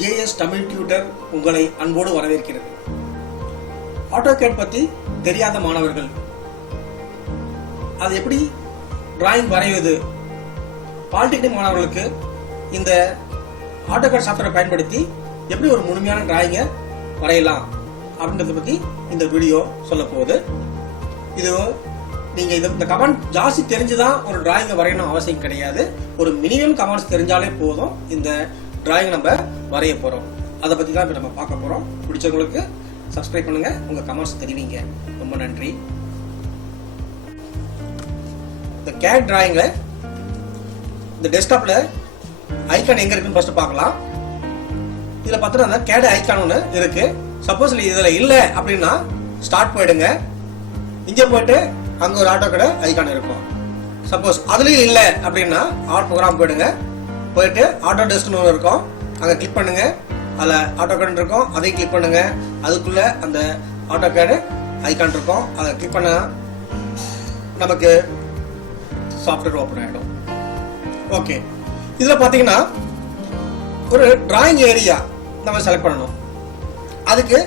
JS Tamil tutor உங்களை அன்போடு வரவேற்கிறது. ஆட்டோகேட் பத்தி தெரியாத மாணவர்கள் அது எப்படி டிராயிங் வரைவது, பாலிடெக்னிக் மாணவர்களுக்கு இந்த ஆட்டோகேட் சாஃப்ட்வேரை பயன்படுத்தி எப்படி ஒரு முழுமையான டிராயிங்கை வரையலாம் அப்படின்றத பத்தி இந்த வீடியோ சொல்ல போகுது. இது நீங்க இந்த கமாண்ட் ஜாஸ்தி தெரிஞ்சுதான் ஒரு டிராயிங்கை வரையணும் அவசியம் கிடையாது. ஒரு மினிமம் கமாண்ட்ஸ் தெரிஞ்சாலே போதும் இந்த டிராயிங் நம்ம வரைய போறோம். அதை பத்தி தான் நம்ம பார்க்க போறோம். பிடிச்சவங்களுக்கு சப்ஸ்கிரைப் பண்ணுங்க, உங்க கமெண்ட்ஸ் தெரிவிங்க. ரொம்ப நன்றி. இந்த கேட் டிராயிங்ல இந்த டெஸ்க்டாப்ல ஐகான் எங்க இருக்குன்னு ஃபர்ஸ்ட் பார்க்கலாம். இதுல பார்த்தா கேட் ஐகான் ஒன்று இருக்கு. சப்போஸ் இதுல இல்ல அப்படின்னா ஸ்டார்ட் போயிடுங்க. இங்க போயிட்டு அங்க ஒரு ஆட்டோகேட் ஐகான் இருக்கும். சப்போஸ் அதுலயும் இல்ல அப்படின்னா ஆல் ப்ரோக்ராம் போயிடுங்க. போயிட்டு ஆட்டோ டெஸ்க்னு ஒன்று இருக்கும், அங்கே கிளிக் பண்ணுங்க. அதில் ஆட்டோகேட் இருக்கும், அதையும் கிளிக் பண்ணுங்க. அதுக்குள்ள அந்த ஆட்டோகேட் ஐகான் இருக்கும், அதை கிளிக் பண்ண நமக்கு சாஃப்ட்வேர் ஓப்பன் ஆகிடும். ஓகே, இதில் பார்த்தீங்கன்னா ஒரு டிராயிங் ஏரியா நம்ம செலக்ட் பண்ணணும். அதுக்கு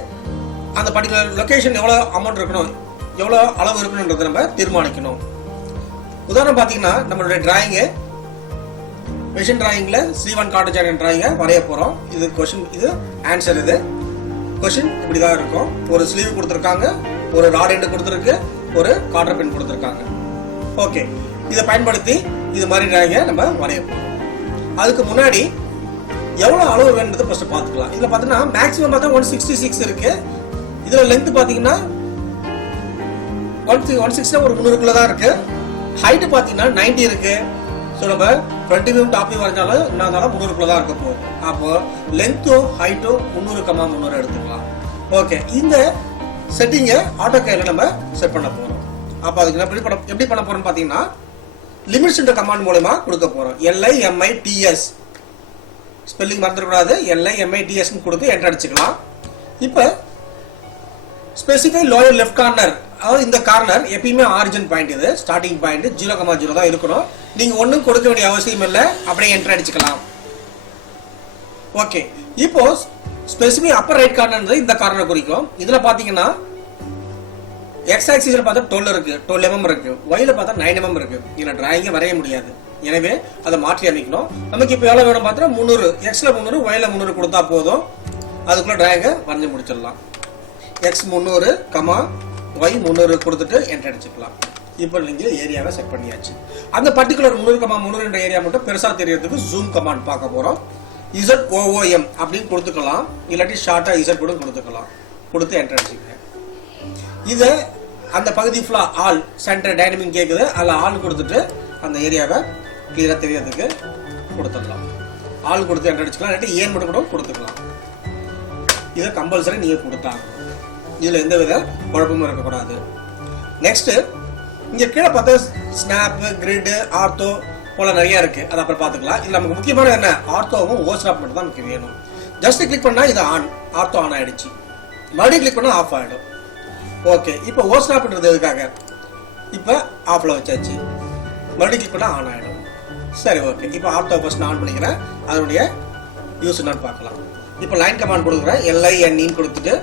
அந்த பர்டிகுலர் லொக்கேஷன் எவ்வளோ அமௌண்ட் இருக்கணும், எவ்வளோ அளவு இருக்கணுன்றதை நம்ம தீர்மானிக்கணும். உதாரணம் பார்த்தீங்கன்னா நம்மளுடைய டிராயிங்கு மிஷின் டிராயிங்ல C1 கார்ட்டேஜியன் டிராயிங்கை வரைய போறோம். இது கொஸ்டின், இது ஆன்சர். இது கொஸ்டின் இப்படிதான் இருக்கும். ஒரு ஸ்லீவ் கொடுத்துருக்காங்க, ஒரு ராட் எண்ட் கொடுத்துருக்கு, ஒரு கார்டர் பின் கொடுத்துருக்காங்க. ஓகே, இதை பயன்படுத்தி இது மாதிரி டிராயிங்கை நம்ம வரைய போறோம். அதுக்கு முன்னாடி எவ்வளவு அளவு வேணுன்றது ஃபர்ஸ்ட் பார்த்துக்கலாம். இதுல பாத்தீங்கன்னா மேக்ஸிமம் பார்த்தா 166 இருக்கு. இதுல லென்த் பாத்தீங்கன்னா 160 ஒரு 300 தான் இருக்கு. ஹைட் பாத்தீங்கன்னா 90 இருக்கு. ஸோ நம்ம ஃப்ரண்ட் வியூ டாப் வியூ வரைஞ்சாலும் என்ன 300 தான் இருக்க போகுது. அப்போ லென்த்தும் ஹைட்டும் 300,300 எடுத்துக்கலாம். ஓகே, இந்த செட்டிங்கை ஆட்டோகேட்ல நம்ம செட் பண்ண போறோம். அப்போ அதுக்கு எப்படி பண்ண போறோம்னு பார்த்தீங்கன்னா லிமிட்ஸ் என்ற கமாண்ட் மூலமா கொடுக்க போறோம். LIMITS ஸ்பெல்லிங் மறந்துடக்கூடாது. LIMITS கொடுத்து என்டர் அடிச்சுக்கலாம். இப்போ ஸ்பெசிஃபை லோயர் லெஃப்ட் கார்னர், அதாவது இந்த கார்னர் எப்பயுமே ஆரிஜின் பாயிண்ட், இது ஸ்டார்டிங் பாயிண்ட் 0,0 தான் இருக்கணும். நீங்க ஒன்றும் கொடுக்க வேண்டிய அவசியம் இல்லை, அப்படியே என்டர் அடிச்சுக்கலாம். ஓகே, இப்போ ஸ்பெசிஃபை அப்பர் ரைட் கார்னர் இந்த கார்னர் குறிக்கும். இதுல பாத்தீங்கன்னா எக்ஸ் ஆக்சிஸ்ல பார்த்தா 12 இருக்கு, 12 mm இருக்கு. ஒய்ல பார்த்தா 9 mm இருக்கு. இதுல டிராயிங்க வரைய முடியாது, எனவே அதை மாற்றி அமைக்கணும். நமக்கு இப்போ எவ்வளவு வேணும் பார்த்தா 300, எக்ஸ்ல 300, ஒய்ல 300 கொடுத்தா போதும். அதுக்குள்ள டிராயிங்க வரைஞ்சு முடிச்சிடலாம். எக்ஸ் 300, ஒய் 300 கொடுத்துட்டு என்டர் அடிச்சுக்கலாம். இப்போ நீங்க ஏரியாவை செட் பண்ணியாச்சு. அந்த பர்டிகுலர் 300,300 என்ற ஏரியா மட்டும் பெருசா தெரியறதுக்கு ஜூம் கமாண்ட் பார்க்க போறோம். ZOOM அப்படின்னு கொடுத்துக்கலாம், இல்லாட்டி ஷார்ட்டா Z கூட கொடுத்துக்கலாம். கொடுத்து என்டர் அடிச்சுங்க. இதை அந்த பகுதி ஃபுல்லா ஆல் சென்டர் டைனமிக் கேக்குது, அதில் ஆல் கொடுத்துட்டு அந்த ஏரியாவை கிளியரா தெரியறதுக்கு கொடுத்துடலாம். ஆல் கொடுத்து என்டர் அடிச்சுக்கலாம், இல்லாட்டி ஏன் மட்டும் கூட கொடுத்துக்கலாம். இதை கம்பல்சரி நீங்க கொடுத்தாங்க. இதுல எந்த வித குழப்பமும் இருக்கக்கூடாது. நெக்ஸ்ட் இங்க கீழே பார்த்தா ஸ்னாப், கிரிட், ஆர்த்தோ போல நிறைய இருக்கு. அதை அப்புறம் பார்த்துக்கலாம். இது நமக்கு முக்கியமான என்ன, ஆர்த்தோவும் ஓஸ்ராப் மட்டும் தான் நமக்கு வேணும். ஜஸ்ட் கிளிக் பண்ணா இது ஆன், ஆர்த்தோ ஆன் ஆயிடுச்சு. மறுபடியும் கிளிக் பண்ணா ஆஃப் ஆயிடும். ஓகே, இப்போ ஓஸ்ராப்ன்றது எதுக்காக, இப்போ ஆஃப்ல வச்சாச்சு. மறுபடியும் கிளிக் பண்ணா ஆன் ஆயிடும். சரி, ஓகே, இப்போ ஆர்த்தோ ஃபர்ஸ்ட் ஆன் பண்ணிக்கிறேன். அதனுடைய யூஸ் என்னன்னு பார்க்கலாம். இப்போ லைன் கமாண்ட் கொடுக்குறேன். LINE கொடுத்துட்டு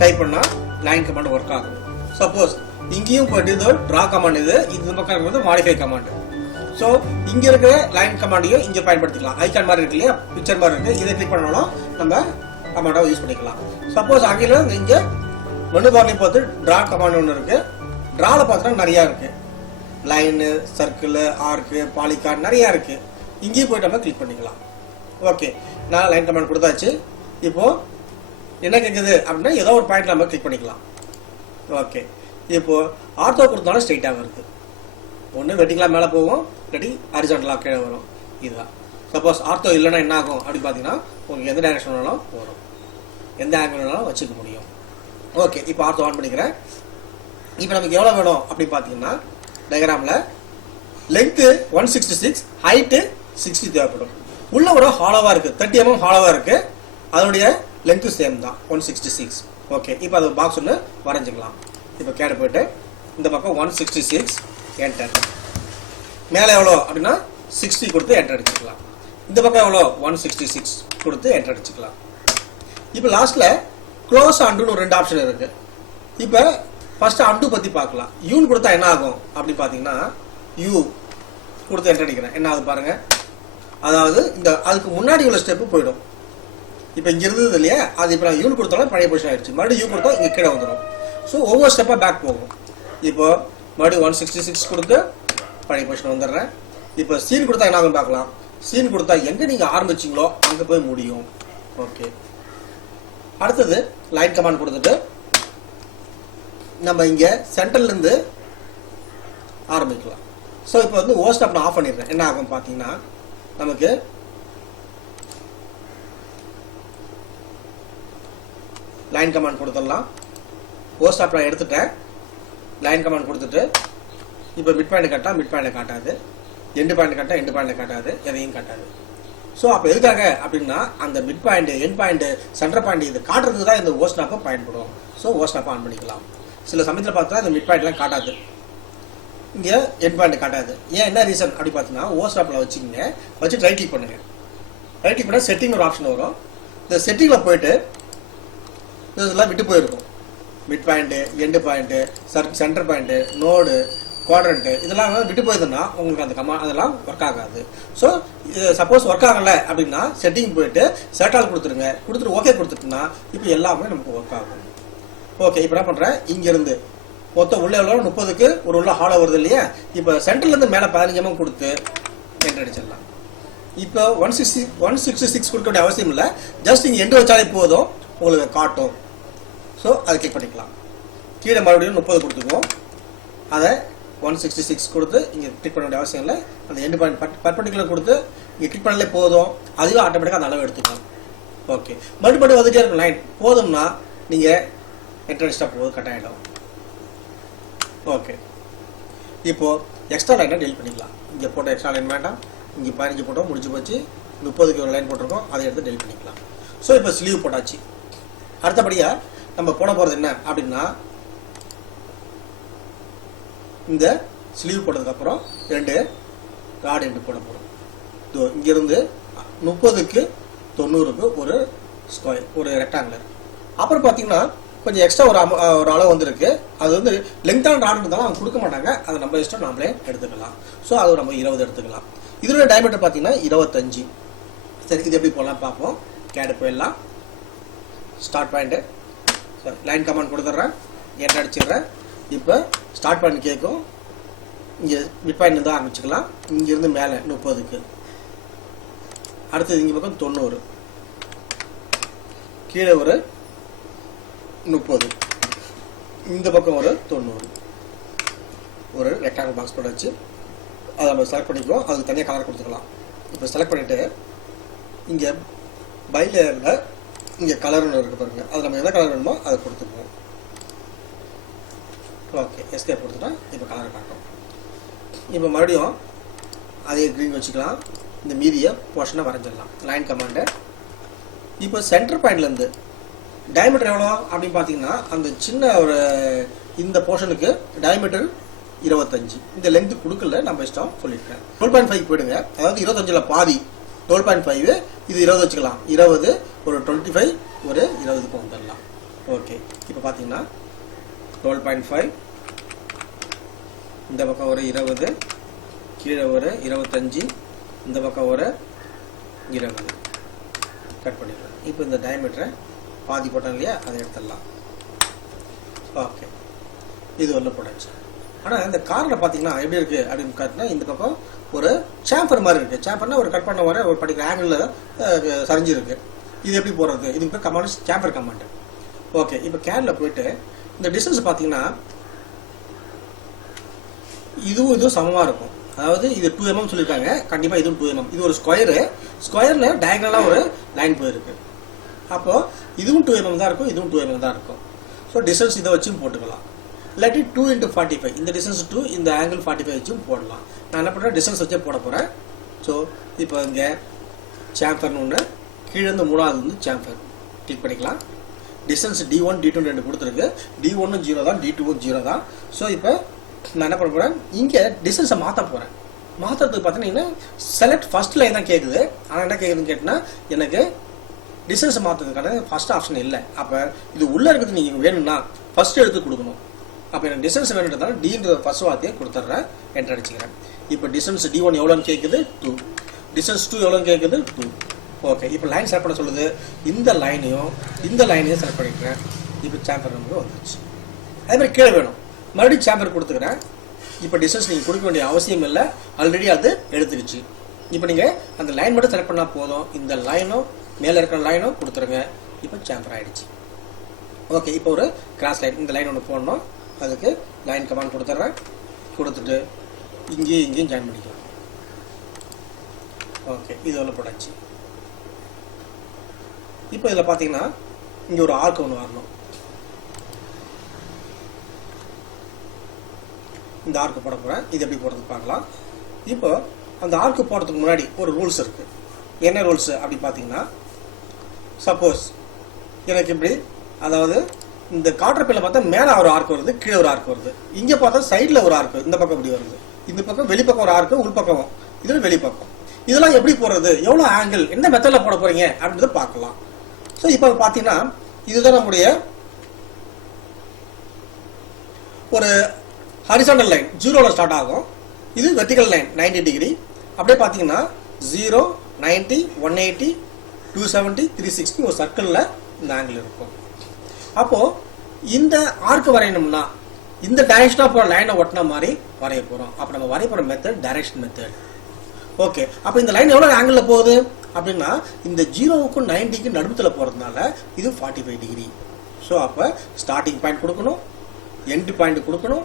டைப் பண்ணா லைன் கமாண்ட் ஒர்க் ஆகும். சப்போஸ் இங்கேயும் போயிட்டு இது டிரா கமாண்ட், இது பக்கம் இருக்கிறது மாடிஃபை கமாண்ட். ஸோ இங்க இருக்கிற லைன் கமாண்டையும் இங்க பயன்படுத்திக்கலாம். ஐகான் மாதிரி இருக்கு இல்லையா, பிக்சர் மாதிரி இருக்கு. இதை கிளிக் பண்ணாலும் நம்ம கமாண்டை யூஸ் பண்ணிக்கலாம். சப்போஸ் அங்கே இங்க மெனு பார்லையும் பார்த்து டிரா கமாண்ட் ஒன்று இருக்கு. டிரால பார்த்தோம்னா நிறைய இருக்கு, லைனு, சர்க்கிள், ஆர்க்கு, பாலிகான் நிறைய இருக்கு. இங்கேயும் போயிட்டு நம்ம கிளிக் பண்ணிக்கலாம். ஓகே, நான் லைன் கமாண்ட் கொடுத்தாச்சு. இப்போ என்ன கேட்குது அப்படின்னா ஏதோ ஒரு பாயிண்ட்ல நம்ம கிளிக் பண்ணிக்கலாம். ஓகே, இப்போ ஆர்த்தோ கொடுத்தாலும் ஸ்ட்ரைட்டா வருது. ஒன்று வெட்டிங்களா மேலே போகும், இல்லாட்டி ஹரிசாண்டலா கீழே வரும். இதுதான். சப்போஸ் ஆர்த்தோ இல்லைன்னா என்ன ஆகும் அப்படின்னு பார்த்தீங்கன்னா உங்களுக்கு எந்த டைரக்ஷன் வேணாலும் வரும், எந்த ஆங்கிள் வேணாலும் வச்சுக்க முடியும். ஓகே, இப்போ ஆர்த்தோ ஆன் பண்ணிக்கிறேன். இப்போ நமக்கு எவ்வளோ வேணும் அப்படின்னு பார்த்தீங்கன்னா டயக்ராம்ல லென்த்து 166, ஹைட்டு 60 தேவைப்படும். உள்ள ஒரு ஹாலோவா இருக்கு, 30 mm ஹாலோவா இருக்கு. அதனுடைய லென்த் சேம் தான் 166. ஓகே, இப்போ அது பாக்ஸ் ஒன்று வரைஞ்சிக்கலாம். இப்போ கேட போயிட்டு இந்த பக்கம் 166 என்டர். மேலே எவ்வளோ அப்படின்னா 60 கொடுத்து என்டர் அடிச்சுக்கலாம். இந்த பக்கம் எவ்வளோ 166 கொடுத்து என்டர் அடிச்சுக்கலாம். இப்போ லாஸ்ட்டில் க்ளோஸ் அண்டுன்னு ஒரு 2 ஆப்ஷன் இருக்குது. இப்போ ஃபஸ்ட்டு அண்டு பற்றி பார்க்கலாம். யூன்னு கொடுத்தா என்ன ஆகும் அப்படின்னு பார்த்தீங்கன்னா யூ கொடுத்து என்டர் அடிக்கிறேன். என்ன ஆகுது பாருங்கள். அதாவது அதுக்கு முன்னாடி உள்ள ஸ்டெப்பு போயிடும். இப்போ இங்கே இருந்தது இல்லையா, அது இப்போ நான் யூன்னு கொடுத்தாலும் பழைய பொசிஷன் ஆகிடுச்சு. மறுபடியும் யூ கொடுத்தா இங்கே கீழே வந்துடும். ஸோ ஒவ்வொரு ஸ்டெப்பாக பேக் போகும். இப்போ மறுபடியும் 166 கொடுத்து பழைய பொசிஷன் வந்துடுறேன். இப்போ சீன் கொடுத்தா என்ன ஆகும் பார்க்கலாம். சீன் கொடுத்தா எங்கே நீங்கள் ஆரம்பிச்சிங்களோ அங்கே போய் முடியும். ஓகே, அடுத்தது லைன் கமாண்ட் கொடுத்துட்டு நம்ம இங்கே சென்டர்லேருந்து ஆரம்பிக்கலாம். ஸோ இப்போ வந்து ஓ ஸ்டாப் நான் ஆஃப் பண்ணிடுறேன். என்ன ஆகும் பார்த்தீங்கன்னா நமக்கு லைன் கமாண்ட் கொடுத்துடலாம். ஓ ஸ்டாப் நான் எடுத்துட்டேன். லைன் கமாண்ட் கொடுத்துட்டு இப்போ மிட் பாயிண்ட் காட்டா மிட் பாயிண்ட் காட்டாது, எண்டு பாயிண்ட் காட்டா எண்டு பாயிண்ட் காட்டாது, எதையும் காட்டாது. ஸோ அப்போ எதுக்காக அப்படின்னா அந்த mid point end point centre point இது காட்டுறதுக்கு தான் இந்த ஓ ஸ்டாப்பை பயன்படும். ஸோ ஓ ஸ்டாப்பை ஆன் பண்ணிக்கலாம். சில சமயத்தில் பார்த்தா இந்த மிட் பாயிண்ட்லாம் காட்டாது, இங்கே எண்ட் பாயிண்ட் காட்டாது. ஏன் என்ன ரீசன் அப்படி பார்த்தீங்கன்னா ஓ ஸ்டாப்பில் வச்சுக்கிங்க, வச்சு ரைட் கிளிக் பண்ணுங்க. ரைட் கிளிக் பண்ணால் செட்டிங் ஒரு ஆப்ஷன் வரும். இந்த செட்டிங்கில் போயிட்டு இதெல்லாம் விட்டு போயிருக்கும். Mid point, end point, centre point, node, quadrant இதெல்லாம் விட்டு போயிருந்ததுன்னா உங்களுக்கு அந்த அதெல்லாம் ஒர்க் ஆகாது. ஸோ சப்போஸ் ஒர்க் ஆகலை அப்படின்னா செட்டிங் போயிட்டு செட்டால் கொடுத்துருங்க. கொடுத்துட்டு ஓகே கொடுத்துட்டுனா இப்போ எல்லாமே நமக்கு ஒர்க் ஆகும். ஓகே, இப்போ என்ன பண்ணுறேன், இங்கேருந்து மொத்தம் உள்ள எவ்வளோ 30க்கு ஒரு உள்ள ஹாலோ வருது இல்லையா. இப்போ சென்டர்லேருந்து மேலே 15 கொடுத்து என்டர் அடிச்சிடலாம். இப்போ 166 கொடுக்க வேண்டிய அவசியம் இல்லை. ஜஸ்ட் இங்கே எண்டு வச்சாலே போதும், உங்களுக்கு காட்டும். ஸோ அதை கிளிக் பண்ணிக்கலாம். கீழே மறுபடியும் 30 கொடுத்துக்குவோம். அதை 166 கொடுத்து இங்கே கிளிக் பண்ண வேண்டிய அவசியம் இல்லை. அந்த எண்டு பாயிண்ட் பர்பண்டிகுலர் கொடுத்து இங்கே கிளிக் பண்ணலே போதும். அதுவும் ஆட்டோமேட்டிக்காக அந்த அளவு எடுத்துக்கலாம். ஓகே, மறுபடியும் வந்துட்டே இருக்கும் லைன். போதும்னா நீங்கள் என்டர் அடிச்சா போதும், கட் ஆகிடும். ஓகே, இப்போது எக்ஸ்ட்ரா லைனை டெலிட் பண்ணிக்கலாம். இங்கே போட்ட எக்ஸ்ட்ரா லைன் வேண்டாம். இங்கே 15 போட்டோம், முடிஞ்சு போச்சு. 30க்கு ஒரு லைன் போட்டிருக்கோம், அதை எடுத்து டெலிட் பண்ணிக்கலாம். ஸோ இப்போ ஸ்லீவ் போட்டாச்சு. அடுத்தபடியாக நம்ம போட போகிறது என்ன அப்படின்னா இந்த ஸ்லீவ் போட்டதுக்கப்புறம் 2 ராட் எண்டு போட போகிறோம். இங்கேருந்து 30க்கு 90க்கு ஒரு ஸ்கொயர், ஒரு ரெக்டாங்குலர். அப்புறம் பார்த்தீங்கன்னா கொஞ்சம் எக்ஸ்ட்ரா ஒரு அளவு வந்துருக்கு. அது வந்து லெங்தான ராட் இருந்தாலும் அவங்க கொடுக்க மாட்டாங்க. அதை நம்ம இஷ்டம் நாமளே எடுத்துக்கலாம். ஸோ அது நம்ம 20 எடுத்துக்கலாம். இதோட டயமீட்டர் பார்த்தீங்கன்னா 25. சரி, இது எப்படி போடலாம் பார்ப்போம். கேடு போயிடலாம். ஸ்டார்ட் பாயிண்ட்டு லைன் கமாண்ட் கொடுத்துட்றேன், என்டர் அடிச்சிடுறேன். இப்போ ஸ்டார்ட் பாயிண்ட் கேட்கும். இங்கே மிட் பாயிண்ட் தான் ஆரம்பிச்சுக்கலாம். இங்கேருந்து மேலே 30க்கு, அடுத்தது இங்கே பக்கம் 90, கீழே ஒரு 30, இந்த பக்கம் ஒரு 90. ஒரு ரெக்டாங்கிள் பாக்ஸ் போட்டு வச்சு அதை நம்ம செலக்ட் பண்ணிக்குவோம். அதுக்கு தனியாக கலர் கொடுத்துக்கலாம். இப்போ செலக்ட் பண்ணிவிட்டு இங்கே பைலேயரில் இங்கே கலர்னு இருக்குது பாருங்கள். அது நம்ம எந்த கலர் வேணுமோ அதை கொடுத்துக்குவோம். ஓகே, எஸ்கேப் கொடுத்துட்டா இப்போ கலர் காட்டும். இப்போ மறுபடியும் அதே க்ரீன் வச்சுக்கலாம். இந்த மீதியை போர்ஷனை வரைஞ்சிடலாம். லைன் கமாண்டை இப்போ சென்டர் பாயிண்ட்லேருந்து டயமீட்டர் எவ்வளோ அப்படின்னு பார்த்தீங்கன்னா அந்த சின்ன ஒரு இந்த போர்ஷனுக்கு டயமீட்டர் 25. இந்த லென்த்து கொடுக்கல, நம்ம இஷ்டம் சொல்லியிருக்கேன். 12.5 போயிடுங்க. அதாவது 25ல் பாதி 12.5, இது 20 வச்சுக்கலாம். 20 ஒரு 25 ஒரு 20க்கு வந்துடலாம். ஓகே, இப்போ பார்த்தீங்கன்னா 12.5, இந்த பக்கம் ஒரு 20, கீழே ஒரு 25, இந்த பக்கம் ஒரு 20 கட் பண்ணிடலாம். இப்போ இந்த டயமீட்டரை பாதி போட்டோம் இல்லையா, அதை எடுத்துடலாம். ஓகே, இது ஒன்று போட்டாச்சு. ஆனால் இந்த காரில் பார்த்தீங்கன்னா எப்படி இருக்குது அப்படின்னு பார்த்தீங்கன்னா இந்த பக்கம் ஒரு சாம்பர் மாதிரி இருக்குது. சாம்பர்னா ஒரு கட் பண்ண வர ஒரு படிக்கிற ஆங்கிளில் சரிஞ்சிருக்கு. இது எப்படி போடுறது? இதுக்கு பேர் கமாண்ட் சாம்பர் கமாண்ட். ஓகே, இப்போ கேரில் போயிட்டு இந்த டிஸ்டன்ஸ் பார்த்தீங்கன்னா இதுவும் சமமாக இருக்கும். அதாவது இது 2 mm சொல்லியிருக்காங்க. கண்டிப்பாக இதுவும் 2 mm. இது ஒரு ஸ்கொயரில் டயகனலாக ஒரு லைன் போயிருக்கு. அப்போது இதுவும் 2 mm தான் இருக்கும், இதுவும் 2 mm தான் இருக்கும். ஸோ டிஸ்டன்ஸ் இதை வச்சும் போட்டுக்கலாம். இல்லாட்டி 2 × 45, இந்த டிஸ்டன்ஸ் 2, இந்த ஆங்கிள் 45 வச்சும் போடலாம். நான் என்ன பண்ணுறேன், டிஸ்டன்ஸ் வச்சே போட போகிறேன். ஸோ இப்போ இங்கே சாம்பர்னு ஒன்று, கீழே இருந்து 3வது வந்து சாம்பர் கிளிக் பண்ணிக்கலாம். டிஸ்டன்ஸ் D1 D2 2 கொடுத்துருக்கு. D1 0 தான், D2 0 தான். ஸோ இப்போ நான் என்ன பண்ண போகிறேன், இங்கே டிஸ்டன்ஸை மாற்ற போகிறேன். மாற்றுறதுக்கு பார்த்தீங்கன்னா செலக்ட் ஃபர்ஸ்ட் லைன் தான் கேட்குது. ஆனால் என்ன கேட்குதுன்னு கேட்டினா எனக்கு டிஸ்டன்ஸ் மாற்றுறதுக்கான ஃபர்ஸ்ட் ஆப்ஷன் இல்லை. அப்போ இது உள்ளே இருக்கிறது நீங்கள் வேணும்னா ஃபர்ஸ்ட் எடுத்து கொடுக்கணும். அப்போ எனக்கு டிஸ்டன்ஸ் வேணுன்றதால டின்ற ஃபர்ஸ்ட் வார்த்தையை கொடுத்துட்றேன், என்டர் அடிச்சுக்கிறேன். இப்போ டிஸ்டன்ஸ் D1 எவ்வளோன்னு கேட்குது 2, டிஸ்டன்ஸ் 2 எவ்வளோன்னு கேட்குது 2. ஓகே, இப்போ லைன் செலக்ட் பண்ண சொல்லுது. இந்த லைனையும் செலக்ட் பண்ணிக்கிறேன். இப்போ சேம்பர் நமக்கு வந்துச்சு. அதே மாதிரி கீழே வேணும், மறுபடியும் சேம்பர் கொடுத்துக்கிறேன். இப்போ டிஸ்டன்ஸ் நீங்கள் கொடுக்க வேண்டிய அவசியம் இல்லை, ஆல்ரெடி அது எடுத்துக்கிச்சு. இப்போ நீங்கள் அந்த லைன் மட்டும் செலக்ட் பண்ணால் போதும். இந்த லைனும் மேலே இருக்கிற லைனும் கொடுத்துருங்க. இப்போ சேம்பர் ஆகிடுச்சு. ஓகே, இப்போ ஒரு கிராஸ் லைன், இந்த லைன் ஒன்று போடணும். அதுக்கு லைன் கமாண்ட் கொடுத்துட்றேன். கொடுத்துட்டு இங்கேயும் ஜாயின் பண்ணிக்கலாம். ஓகே, இது உள்ள போட்டாச்சு. இப்போ இதில் பார்த்தீங்கன்னா இங்கே ஒரு ஆர்க் ஒன்று வரணும். இந்த ஆர்க்கு போட போகிறேன். இது எப்படி போடுறதுக்கு பார்க்கலாம். இப்போ அந்த ஆர்க்கு போடுறதுக்கு முன்னாடி ஒரு ரூல்ஸ் இருக்குது. என்ன ரூல்ஸு அப்படி பார்த்தீங்கன்னா, சப்போஸ் எனக்கு இப்படி, அதாவது இந்த காற்றப்பில் பார்த்தா மேலே ஒரு ஆர்க் வருது, கீழே ஒரு ஆர்க் வருது. இங்கே பார்த்தா சைடில் ஒரு ஆர்க், இந்த பக்கம் இப்படி வருது. இந்த பக்கம் வெளிப்பக்கம் ஒரு ஆர்க்கு, உள்பக்கம் இது வெளிப்பக்கம். இதெல்லாம் எப்படி போடுறது, எவ்வளோ ஆங்கிள், என்ன மெத்தடில் போட போகிறீங்க அப்படின்றத பார்க்கலாம். ஸோ இப்போ பார்த்தீங்கன்னா இதுதான் நம்முடைய ஒரு ஹரிசாண்டல் லைன் 0ல ஸ்டார்ட் ஆகும். இது வெர்டிகல் லைன் 90 டிகிரி. அப்படியே பார்த்தீங்கன்னா 0, 90, 180, 270, 360 ஒரு சர்க்கிளில் இந்த ஆங்கிள் இருக்கும். அப்போது இந்த ஆர்க்கு வரையணும்னா இந்த டைரக்ஷனாக போகிற லைனை ஒட்டின மாதிரி வரைய போகிறோம். அப்போ நம்ம வரைய போகிற மெத்தட் டைரக்ஷன் மெத்தட். ஓகே, அப்போ இந்த லைன் எவ்வளோ ஆங்கிளில் போகுது அப்படின்னா இந்த 0க்கும் 90க்கும் நடுமத்தில் போகிறதுனால இது 45 டிகிரி. ஸோ அப்போ ஸ்டார்டிங் பாயிண்ட் கொடுக்கணும், எண்ட் பாயிண்ட் கொடுக்கணும்,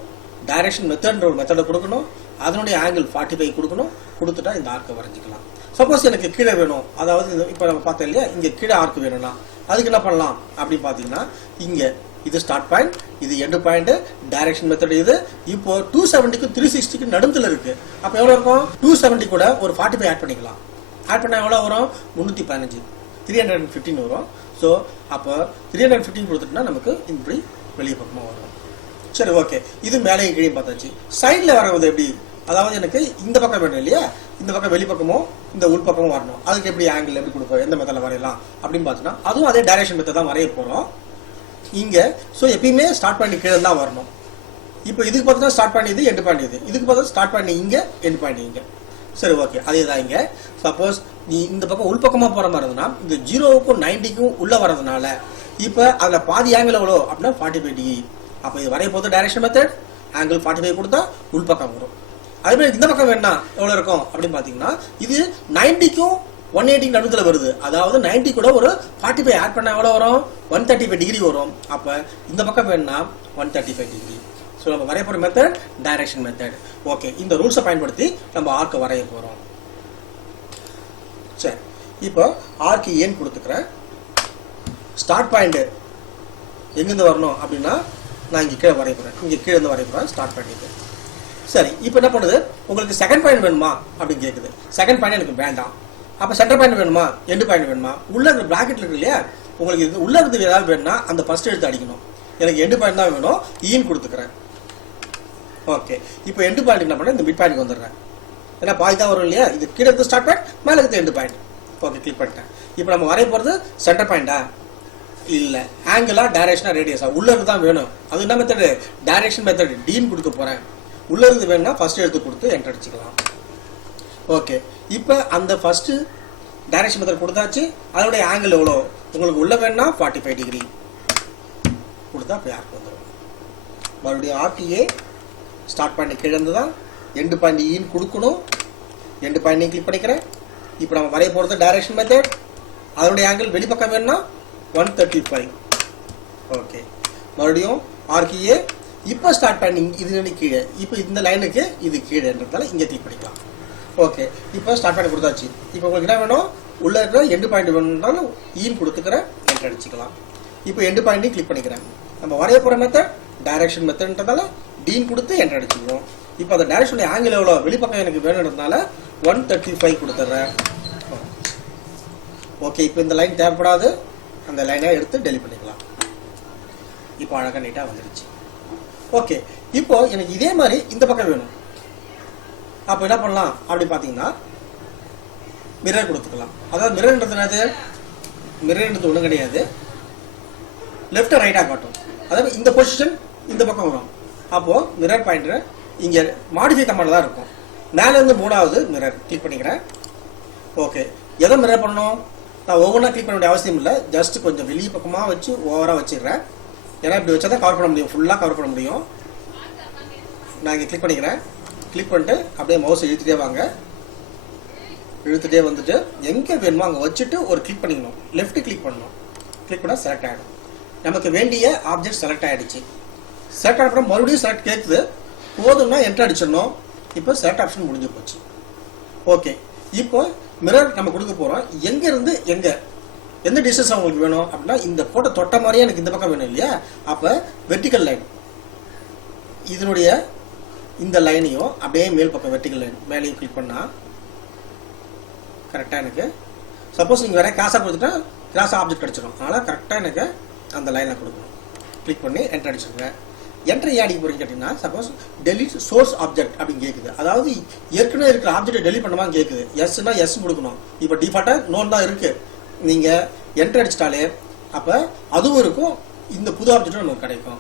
டைரக்ஷன் மெத்தட்ன்ற ஒரு மெத்தடை கொடுக்கணும், அதனுடைய ஆங்கிள் 45 கொடுக்கணும். கொடுத்துட்டா இந்த ஆர்க்கை வரைஞ்சிக்கலாம். சப்போஸ் எனக்கு கீழே வேணும், அதாவது இப்போ நம்ம பார்த்தோம் இல்லையா, இங்கே கீழே ஆர்க்கு வேணும்னா அதுக்கு என்ன பண்ணலாம் அப்படின்னு பார்த்தீங்கன்னா, இங்கே இது ஸ்டார்ட் பாயிண்ட், இது எண்டு பாயிண்ட், டைரக்ஷன் மெத்தட் இது. இப்போ 270க்கும் 360க்கும் நடுவில் இருக்கு. அப்போ எவ்வளோ இருக்கும், 270 கூட ஒரு 45 ஆட் பண்ணிக்கலாம். ஆட் பண்ணால் எவ்வளோ வரும், 315, 315 வரும். ஸோ அப்போ 315 கொடுத்துட்டோம்னா நமக்கு இப்படி வெளியே பக்கமாக வரும். சரி, ஓகே, இது மேலேயும் கீழே பார்த்தாச்சு. சைடில் வரது எப்படி, அதாவது எனக்கு இந்த பக்கம் வேணும் இல்லையா, இந்த பக்கம் வெளிப்பக்கமும் இந்த உள்பக்கமும் வரணும். அதுக்கு எப்படி ஆங்கிள் எப்படி கொடுப்போம், எந்த மெத்தடில் வரையலாம் அப்படின்னு பார்த்தீங்கன்னா அதுவும் அதே டைரக்ஷன் மெத்தட் தான் வரைய போகிறோம் இங்கே. ஸோ எப்பயுமே ஸ்டார்ட் பண்ணி கீழே தான் வரணும். இப்போ இதுக்கு பார்த்தீங்கன்னா ஸ்டார்ட் பண்ணி இது, எண்டு பாயிண்ட் இது. இதுக்கு பார்த்தா ஸ்டார்ட் பண்ணி இங்கே, எண்டு பாயிண்ட் இங்கே. சரி, ஓகே, அதே தான் இங்கே. சப்போஸ் நீ இந்த பக்கம் உள்பக்கமாக போகிற மாதிரி இருந்ததுன்னா இந்த 0க்கும் 90க்கும் உள்ளே வரதுனால இப்போ அதில் பாதி ஆங்கிள் எவ்வளோ அப்படின்னா 45 டிகிரி. அப்போ இது வரைய போது டைரக்ஷன் மெத்தட், ஆங்கிள் 45 கொடுத்தா உள்பக்கம் வரும். அதே மாதிரி இந்த பக்கம் வேணா எவ்வளோ இருக்கும் அப்படின்னு பார்த்தீங்கன்னா இது 90க்கும் 180 நடுவில் வருது. அதாவது 90 கூட ஒரு 45 ஆட் பண்ணால் எவ்வளோ வரும், 135 டிகிரி வரும். அப்போ இந்த பக்கம் வேணும்னா 135 டிகிரி. ஸோ நம்ம வரைய போகிற மெத்தட் டைரக்ஷன் மெத்தட். ஓகே, இந்த ரூல்ஸை பயன்படுத்தி நம்ம ஆர்க்கை வரைய போகிறோம். சரி, இப்போ ஆர்க்கு ஏன்னு கொடுத்துக்கிறேன். ஸ்டார்ட் பாயிண்ட் எங்கேருந்து வரணும் அப்படின்னா நான் இங்கே கீழே வரைய போகிறேன், இங்கே கீழே இருந்து வரைய போகிறேன் ஸ்டார்ட் பண்ணிட்டு. சரி, இப்போ என்ன பண்ணுது, உங்களுக்கு செகண்ட் பாயிண்ட் வேணுமா அப்படின்னு கேட்குது. செகண்ட் பாயிண்ட் எனக்கு வேண்டாம். அப்போ சென்டர் பாயிண்ட் வேணுமா, எண்டு பாயிண்ட் வேணுமா, உள்ள இருக்கிற பிராக்கெட் இருக்கு இல்லையா, உங்களுக்கு இது உள்ள இருந்து ஏதாவது வேணும்னா அந்த ஃபர்ஸ்ட் எடுத்து அடிக்கணும். எனக்கு எண்டு பாயிண்ட் தான் வேணும், ஈன்னு கொடுத்துக்கிறேன். ஓகே, இப்போ எண்டு பாயிண்ட் என்ன பண்ண, இந்த மிட் பாயிண்ட் வந்துடுறேன். ஏன்னா பாய் தான் வரும் இல்லையா, இது கீழே இருந்து ஸ்டார்ட் பாயிண்ட், மேலே இருந்து எண்டு பாயிண்ட். ஓகே, கிளிக் பண்ணிட்டேன். இப்போ நம்ம வரைய போகிறது சென்டர் பாயிண்டா இல்லை ஆங்கிளா டைரக்ஷனா ரேடியஸா, உள்ள இருந்து தான் வேணும். அது என்ன மெத்தடு, டைரக்ஷன் மெத்தட், டீன் கொடுக்க போகிறேன். உள்ள இருந்து வேணும்னா ஃபர்ஸ்ட் எடுத்து கொடுத்து என்டர் அடிச்சுக்கலாம். ஓகே, இப்போ அந்த ஃபர்ஸ்ட் டைரக்ஷன் மெத்தட் கொடுத்தாச்சு. அதனுடைய ஆங்கிள் எவ்வளோ, உங்களுக்கு உள்ள வேணும்னா 45 டிகிரி கொடுத்தா அப்படி ஆர்க் வந்துடும். மறுபடியும் ஆர்டிஏ ஸ்டார்ட் பாயிண்ட் கீழே இருந்து தான் எண்டு பாயிண்ட் ஈன்னு கொடுக்கணும். எண்டு பாயிண்ட் கிளிக் பண்ணிக்கிறேன். இப்போ நம்ம வரைய போகிறது டைரக்ஷன் மெத்தட். அதனுடைய ஆங்கிள் வெளிப்பக்கம் வேணும்னா 135. ஓகே, மறுபடியும் ஆர்கிஏ. இப்போ ஸ்டார்ட் பண்ணி இது கீழே, இப்போ இந்த லைனுக்கு இது கீழேன்றதால இங்கே கிளிக் பண்ணிக்கலாம். ஓகே, இப்போ ஸ்டார்ட் பண்ணி கொடுத்தாச்சு. இப்போ உங்களுக்கு என்ன வேணும், உள்ள இருக்கிற எண்டு பாயிண்ட் வேணும்னாலும் ஈன்னு கொடுத்துக்கிறேன், என்டர் அடிச்சுக்கலாம். இப்போ எண்டு பாயிண்ட்டையும் கிளிக் பண்ணிக்கிறேன். நம்ம வரைய போகிற மெத்தட் டைரக்ஷன் மெத்தட்ன்றதால டீன் கொடுத்து என்டர் அடிச்சுக்குவோம். இப்போ அந்த டைரக்ஷனுடைய ஆங்கிள் எவ்வளோ, வெளிப்பக்கம் எனக்கு வேணுன்றதுனால 135 கொடுத்துட்றேன். ஓகே, இப்போ இந்த லைன் தேவைப்படாது, அந்த லைனை எடுத்து டெலிட் பண்ணிக்கலாம். இப்போ அழகாக நீட்டாக வந்துடுச்சு. ஓகே, இப்போ எனக்கு இதே மாதிரி இந்த பக்கம் வேணும். அப்போ என்ன பண்ணலாம் அப்படி பார்த்தீங்கன்னா மிரர் கொடுத்துக்கலாம். அதாவது மிரர்ன்றது என்னது? மிரர்ன்றது ஒன்றும் கிடையாது, லெஃப்ட் ரைட்டாக காட்டும். அதாவது இந்த பொசிஷன் இந்த பக்கம் வரும். அப்போது மிரர் பாயிண்டர் இங்கே மாடிஃபை கமாண்டில் தான் இருக்கும். மேலேருந்து 3வது மிரர் கிளிக் பண்ணிக்கிறேன். ஓகே, எதை மிரர் பண்ணணும்? நான் ஒவ்வொன்றா கிளிக் பண்ண வேண்டிய அவசியம் இல்லை. ஜஸ்ட் கொஞ்சம் வெளியே பக்கமாக வச்சு ஓவராக வச்சிடுறேன். ஏன்னா இப்படி வச்சா தான் கவர் பண்ண முடியும், ஃபுல்லாக கவர் பண்ண முடியும். நான் இங்கே கிளிக் பண்ணிக்கிறேன். கிளிக் பண்ணிட்டு அப்படியே மவுஸ் இழுத்துட்டே வாங்க. இழுத்துட்டே வந்துட்டு எங்கே வேணுமோ அங்கே வச்சுட்டு ஒரு கிளிக் பண்ணிக்கணும். லெஃப்ட் கிளிக் பண்ணணும். கிளிக் பண்ணால் செலக்ட் ஆகிடும். நமக்கு வேண்டிய ஆப்ஜெக்ட் செலக்ட் ஆகிடுச்சு. செலக்ட் ஆன மறுபடியும் செலக்ட் கேட்குது. போதும்னா என்ட்ரு அடிச்சிடணும். இப்போ செலக்ட் ஆப்ஷன் முடிஞ்சு போச்சு. ஓகே, இப்போ மிரர் நம்ம கொடுக்க போகிறோம். எங்கேருந்து எங்கே எந்த டிஸ்டன்ஸ் உங்களுக்கு வேணும் அப்படின்னா இந்த ஃபோட்டோ தொட்ட மாதிரியே எனக்கு இந்த பக்கம் வேணும் இல்லையா? அப்போ வெர்டிக்கல் லைன் இதனுடைய இந்த லைனையும் அப்படியே மேல் பக்கம் வெர்டிக்கல் லைன் மேலேயும் கிளிக் பண்ணால் கரெக்டாக எனக்கு, சப்போஸ் நீங்கள் வேற கிராஸாக கொடுத்துட்டா கிராஸ் ஆப்ஜெக்ட் அடிச்சிடும். அதனால் கரெக்டாக எனக்கு அந்த லைனில் கொடுக்கணும். கிளிக் பண்ணி என்ட்ரு அடிச்சிருங்க. என்ட்ரு ஏன் அடிக்க போகிறீங்க கேட்டிங்கன்னா, சப்போஸ் டெலிட் சோர்ஸ் ஆப்ஜெக்ட் அப்படின்னு கேட்குது. அதாவது ஏற்கனவே இருக்கிற ஆப்ஜெக்ட்டை டெலிட் பண்ணுமான்னு கேட்குது. எஸ்னா எஸ் கொடுக்கணும். இப்போ டிஃபால்ட்டாக நோன் தான் இருக்குது. நீங்கள் என்ட்ரு அடிச்சிட்டாலே அப்போ அதுவும் இருக்கும், இந்த புது ஆப்ஜெக்டும் நமக்கு கிடைக்கும்.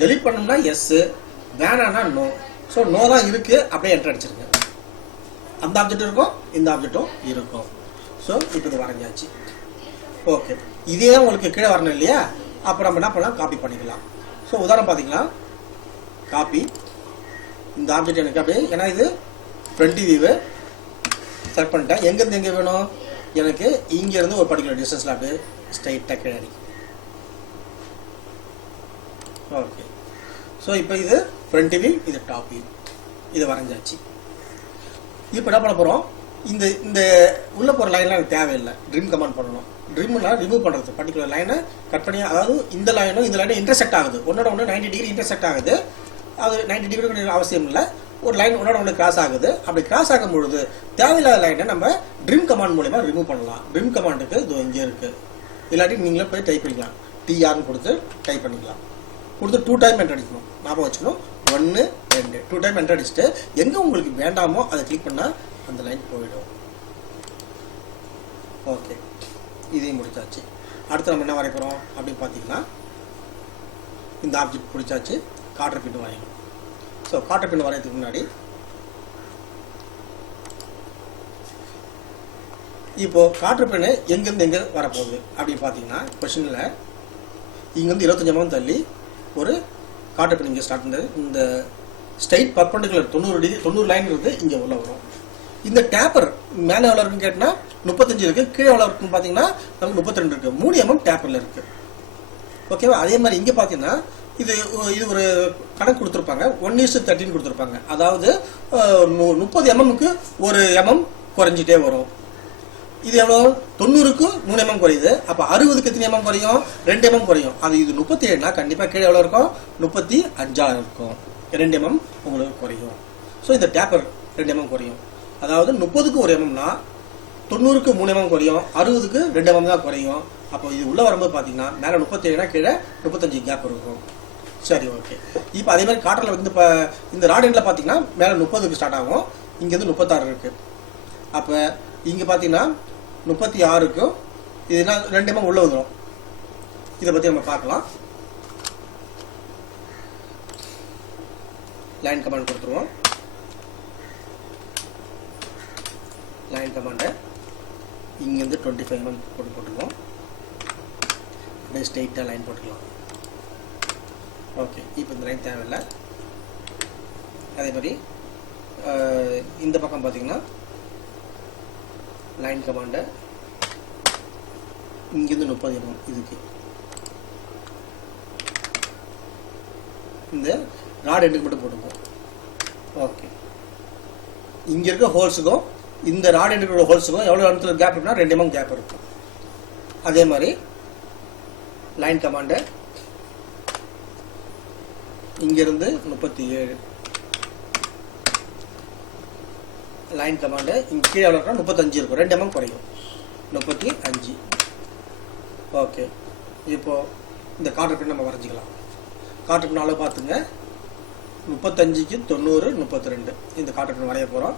டெலிட் பண்ணோம்னா எஸ்ஸு, வேணான்னா நோ. ஸோ நோ தான் இருக்குது, அப்படியே என்ட்ரு அடிச்சிருங்க. அந்த ஆப்ஜெக்ட் இருக்கும், இந்த ஆப்ஜெக்டும் இருக்கும். ஸோ இப்போ இது வரைஞ்சாச்சு. ஓகே, இதே உங்களுக்கு கீழே வரணும் இல்லையா? அப்போ நம்ம என்ன பண்ணலாம், காப்பி பண்ணிக்கலாம். ஸோ உதாரணம் பார்த்தீங்கன்னா காப்பி இந்த ஆப்ஜெக்ட் எனக்கு அப்படியே, ஏன்னா இது ஃப்ரண்ட் வியூவு செலக்ட் பண்ணிட்டேன். எங்கேருந்து எங்கே வேணும் எனக்கு, இங்கேருந்து ஒரு பர்டிகுலர் டிஸ்டன்ஸில் அப்படியே ஸ்ட்ரைட்டாக கீழே அடிக்கும். ஓகே, ஸோ இப்போ இது ஃப்ரண்ட் வியூ, இது டாப் வியூ, இது வரைஞ்சாச்சு. இப்போ என்ன பண்ண போகிறோம், இந்த இந்த உள்ளே போகிற லைன்லாம் எனக்கு தேவையில்லை. ட்ரிம் கமாண்ட் பண்ணணும். ட்ரிம்னா ரிமூவ் பண்ணுறது, பர்டிகுலர் லைனை கட் பண்ணி, அதாவது இந்த லைனும் இந்த லைனும் இன்டர்செக்ட் ஆகுது, ஒன்னோட ஒன்று 90 டிகிரி இன்டர்செக்ட் ஆகுது. அது 90 டிகிரி அவசியம் இல்லை, ஒரு லைன் ஒன்னோட ஒன்று கிராஸ் ஆகுது. அப்படி கிராஸ் ஆகும் பொழுது தேவையில்லாத லைனை நம்ம ட்ரிம் கமாண்ட் மூலமா ரிமூவ் பண்ணலாம். ட்ரிம் கமாண்டுக்கு இது இங்கே இருக்குது. இல்லாட்டி நீங்களே போய் டைப் பண்ணிக்கலாம். டிஆர்னு கொடுத்து டைப் பண்ணிக்கலாம். கொடுத்து 2 டைம் என்ட்ரு அடிக்கணும். ஞாபகம் வச்சுக்கணும், 1 2 2 டைம் என்ட்ரு அடிச்சுட்டு எங்கே உங்களுக்கு வேண்டாமோ அதை கிளிக் பண்ணால் அந்த லைன் போயிடும். ஓகே, இதையும் முடிச்சாச்சு. அடுத்து நம்ம என்ன வரைக்கிறோம் அப்படின்னு பார்த்தீங்கன்னா, இந்த ஆப்ஜெக்ட் பிடிச்சாச்சு, காட்டர் பின் வரையணும். ஸோ காட்டர் பின் வரையறதுக்கு முன்னாடி இப்போ காட்டர் பின்னு எங்கேருந்து எங்கே வரப்போகுது அப்படின்னு பார்த்தீங்கன்னா, கொஸ்டினில் இங்கேருந்து 25 mm தள்ளி ஒரு காட்டர் பின் இங்கே ஸ்டார்ட் பண்ணுறது. இந்த ஸ்ட்ரைட் பர்பண்டிகுலர் 90 டிகிரி 90 லைன் இருந்து இங்கே உள்ள வரும். இந்த டேப்பர் மேலே எவ்வளோ இருக்குன்னு கேட்டினா 35 இருக்குது, கீழே எவ்வளோ இருக்குன்னு பார்த்தீங்கன்னா நமக்கு 32 இருக்குது. 3 mm டேப்பரில் இருக்குது. ஓகேவா? அதே மாதிரி இங்கே பார்த்தீங்கன்னா இது ஒரு கணக்கு கொடுத்துருப்பாங்க, 1:13 கொடுத்துருப்பாங்க. அதாவது 30 mmக்கு 1 mm குறைஞ்சிட்டே வரும். இது எவ்வளோ, 90க்கு 3 mm குறையுது. அப்போ 60க்கு எத்தனை mm குறையும், 2 mm குறையும். அது இது 37னா கண்டிப்பாக கீழே எவ்வளோ இருக்கும், 35 இருக்கும். 2 mm உங்களுக்கு குறையும். ஸோ இந்த டேப்பர் 2 mm குறையும். அதாவது 30க்கு 1 mmனா 90க்கு 3 mm குறையும், 60க்கு 2 mm தான் குறையும். அப்போ இது உள்ள வரும்போது பார்த்தீங்கன்னா மேலே 37னா கீழே 35 கேப் இருக்கும். சரி, ஓகே. இப்போ அதே மாதிரி காட்டரில் வந்து இப்போ இந்த ராட் எண்டில் பார்த்தீங்கன்னா மேலே 30க்கு ஸ்டார்ட் ஆகும், இங்கேருந்து 36 இருக்குது. அப்போ இங்கே பார்த்தீங்கன்னா 36க்கும் இதுனா 2 mm உள்ள வந்துடும். இதை பற்றி நம்ம பார்க்கலாம். லைன் கமாண்ட் கொடுத்துருவோம். லைன் கமாண்டை இங்கேருந்து 25 mm போட்டுருவோம். அப்படியே ஸ்ட்ரெயிட்டாக லைன் போட்டுக்கலாம். ஓகே, இப்போ இந்த லைன் தேவையில்லை. அதே மாதிரி இந்த பக்கம் பார்த்தீங்கன்னா லைன் கமாண்டை இங்கேருந்து 30 mm இதுக்கு இந்த ராட் எண்டுக்கு மட்டும் போட்டுப்போம். ஓகே, இங்கே இருக்க ஹோல்ஸுக்கும் இந்த ராட் எண்டுக்கு ஹோல்ஸுக்கும் எவ்வளோ இடத்துல கேப் இருக்குன்னா 2 mm கேப் இருக்கும். அதே மாதிரி லைன் கமாண்டை இங்கிருந்து 37 லைன் கமாண்டு இங்கே கீழே எவ்வளோ இருக்கா 35 இருக்கும், 2 mm குறையும், 35. ஓகே, இப்போது இந்த காட்டர் பின் நம்ம வரைஞ்சிக்கலாம். காட்டர் பின் அளவு பார்த்துங்க, 35க்கு 90 32 இந்த கார்ட்டூன் வரைய போகிறோம்.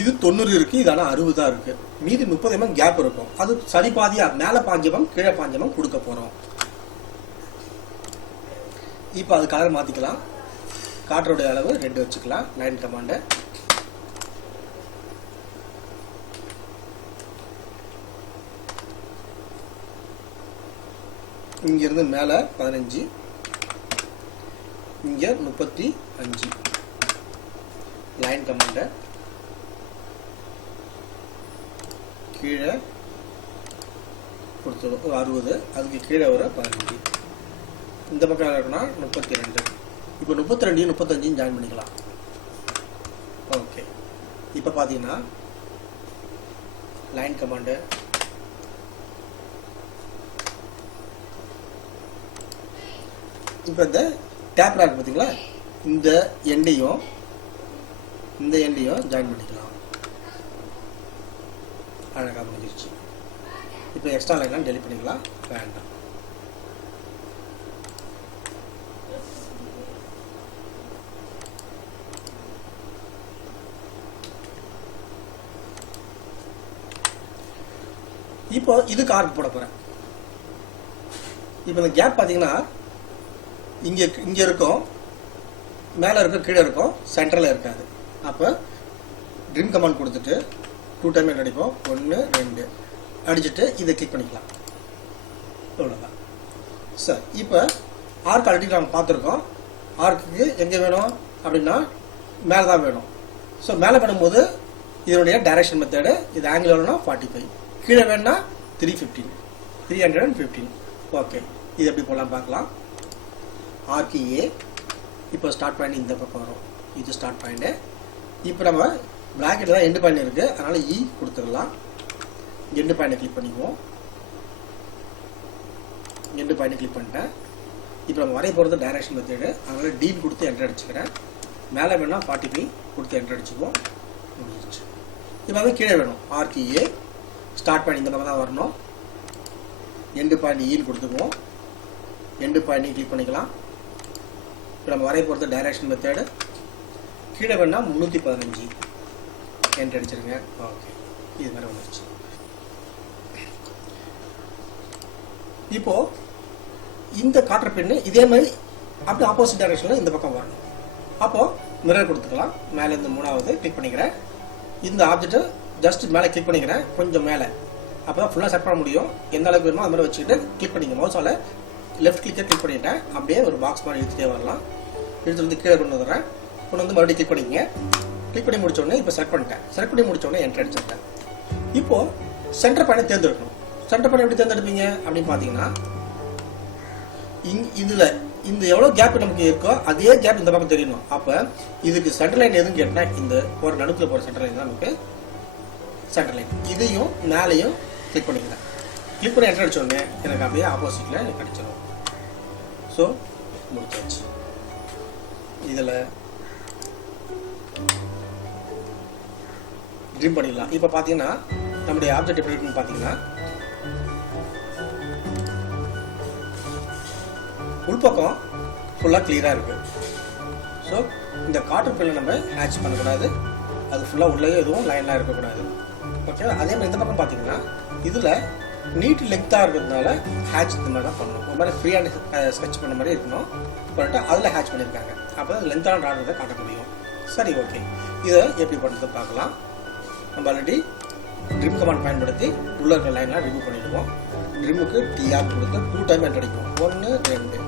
இது 90 இருக்குது, இது ஆனால் 60 தான் இருக்குது. மீதி 30 mm கேப் இருக்கும். அது சரி பாதியாக மேலே 5 mm கீழே 5 mm கொடுக்க போகிறோம். இப்போ அது கலர் மாற்றிக்கலாம். கார்ட்டருடைய அளவு 2 வச்சுக்கலாம். லைன் கமாண்டு இங்கிருந்து மேலே 15, இங்கே 35. லைன் கமாண்டை கீழே கொடுத்துரும் ஒரு 60, அதுக்கு கீழே ஒரு 15. இந்த பக்கம் இருக்குன்னா 32. இப்போ 32 35 ஜாயின் பண்ணிக்கலாம். ஓகே, இப்போ பார்த்தீங்கன்னா லைன் கமாண்டு இப்போ இந்த டேப் ராக் பார்த்தீங்களா, இந்த எண்டையும் ஜாயின் பண்ணிக்கலாம். அழகாக முடிஞ்சிருச்சு. இப்போ எக்ஸ்ட்ரா லைன்லாம் டெலிட் பண்ணிக்கலாம், வேண்டாம். இப்போ இதுக்கு ஆர்க் போட போகிறேன். இப்போ இந்த கேப் பார்த்தீங்கன்னா இங்கே இருக்கும், மேலே இருக்கும், கீழே இருக்கும், சென்டரில் இருக்காது. அப்போ ட்ரிம் கமாண்ட் கொடுத்துட்டு 2 டைம் அடிப்போம். 1 2 அடிச்சுட்டு இதை கிளிக் பண்ணிக்கலாம். இவ்வளோதான் சார். இப்போ ஆர்க் ஆல்ரெடி நம்ம பார்த்துருக்கோம். ஆர்க்குக்கு எங்கே வேணும் அப்படின்னா மேலே தான் வேணும். ஸோ மேலே பண்ணும்போது இதனுடைய டைரக்ஷன் மெத்தடு, இது ஆங்கிள் வேணும்னா 45, கீழே வேணும்னா 315. ஓகே, இது எப்படி போடலாம் பார்க்கலாம். ஆர்க்கு ஏ இப்போ ஸ்டார்ட் பாயிண்ட் இந்த பக்கம் வரும். இது ஸ்டார்ட் பாயிண்ட்டு. இப்போ நம்ம பிராக்கெட்டில் தான் எண்டு பாயிண்ட் இருக்குது, அதனால் இ கொடுத்துடலாம். எண்டு பாயிண்ட்டை கிளிக் பண்ணிக்குவோம். எண்டு பாயிண்ட்டை கிளிக் பண்ணிட்டேன். இப்போ நம்ம வரைய போகிறது டைரக்ஷன் மெத்தடு, அதனால் டீன் கொடுத்து என்டர் அடிச்சுக்கிறேன். மேலே வேணும்னா 45 கொடுத்து என்டர் அடிச்சுக்குவோம். முடிஞ்சிச்சு. இப்போ வந்து கீழே வேணும். ஆர்க்கு ஏ ஸ்டார்ட் பாயிண்ட் இந்த பக்கம் தான் வரணும். எண்டு பாயிண்ட் ஈன்னு கொடுத்துக்குவோம். எண்டு பாயிண்ட் கிளிக் பண்ணிக்கலாம். இப்போ நம்ம வரைய போகிறது டைரக்ஷன் மெத்தடு. கீழே வேணா 315 என்டர் அடிச்சிருங்க. ஓகே, இது மாதிரி வந்துருச்சு. இப்போ இந்த காட்டுற பின்னு இதே மாதிரி அப்படி ஆப்போசிட் டைரக்ஷனில் இந்த பக்கம் வரணும். அப்போ மிரர் கொடுத்துக்கலாம். மேலே இந்த 3வது கிளிக் பண்ணிக்கிறேன். இந்த ஆப்ஜெக்ட்டை ஜஸ்ட் மேலே கிளிக் பண்ணிக்கிறேன், கொஞ்சம் மேலே. அப்போ தான் ஃபுல்லாக செட் பண்ண முடியும். எந்த அளவுக்கு வேணுமோ அது மாதிரி வச்சுக்கிட்டு கிளிக் பண்ணிங்க. மவுஸால் லெஃப்ட் கிளிக்கை கிளிக் பண்ணிட்டேன். அப்படியே ஒரு பாக்ஸ் மாதிரி இழுத்துட்டே வரலாம். இழுத்து வந்து கீழே கொண்டு வந்துடுறேன். கொண்டு வந்து மறுபடியும் கிளிக் பண்ணிங்க. கிளிக் பண்ணி முடிச்சோடனே இப்போ செலக்ட் பண்ணிட்டேன். செலக்ட் பண்ணி முடிச்சோடனே என்டர் அடிச்சிருக்கேன். இப்போ சென்டர் பாயிண்ட் தேர்ந்தெடுக்கணும். சென்டர் பாயிண்ட் எப்படி தேர்ந்தெடுப்பீங்க அப்படின்னு பார்த்தீங்கன்னா, இதில் இந்த எவ்வளோ கேப் நமக்கு இருக்கோ அதே கேப் இந்த பக்கம் தெரியணும். அப்போ இதுக்கு சென்டர் லைன் எதுன்னு கேட்டால் இந்த போகிற நடுக்கில் போகிற சென்டர் லைன் தான் நமக்கு சென்டர் லைன். இதையும் மேலேயும் கிளிக் பண்ணிக்கிறேன். கிளிக் பண்ணி என்டர் அடிச்சோடனே எனக்கு அப்படியே ஆப்போசிட்டில் எனக்கு அடிச்சிடும். ஸோ முடிச்சாச்சு. இதில் ட்ரிம் பண்ணிடலாம். இப்போ பார்த்தீங்கன்னா நம்முடைய ஆப்ஜெக்ட் எப்படி இருக்குன்னு பார்த்தீங்கன்னா, உள்பக்கம் ஃபுல்லாக கிளியராக இருக்குது. ஸோ இந்த கார்ட்டூன் பில்லை நம்ம ஹேட்ச் பண்ணக்கூடாது. அது ஃபுல்லாக உள்ளே எதுவும் லைன்லாம் இருக்கக்கூடாது. ஓகே, அதே மாதிரி இந்த பக்கம் பார்த்தீங்கன்னா இதில் நீட் லெங்க்த்தாக இருக்கிறதுனால ஹேட்ச் இந்த மாதிரி தான் பண்ணணும். ஒரு மாதிரி ஃப்ரீயாக ஸ்கெட்ச் பண்ண மாதிரி இருக்கணும். பண்ணிட்டு அதில் ஹேட்ச் பண்ணியிருக்காங்க. அப்போ தான் லெங்க்த்தான டாட் காட்ட முடியும். சரி, ஓகே, இதை எப்படி பண்ணுறது பார்க்கலாம். நம்ம ஆல்ரெடி ட்ரிம் கமாண்ட் பயன்படுத்தி உள்ள இருக்கிற லைன்லாம் ரிமூவ் பண்ணிடுவோம். ட்ரிம்முக்கு டிஆர் கொடுத்து 2 டைம் என்டர் அடிக்கும். 1 2.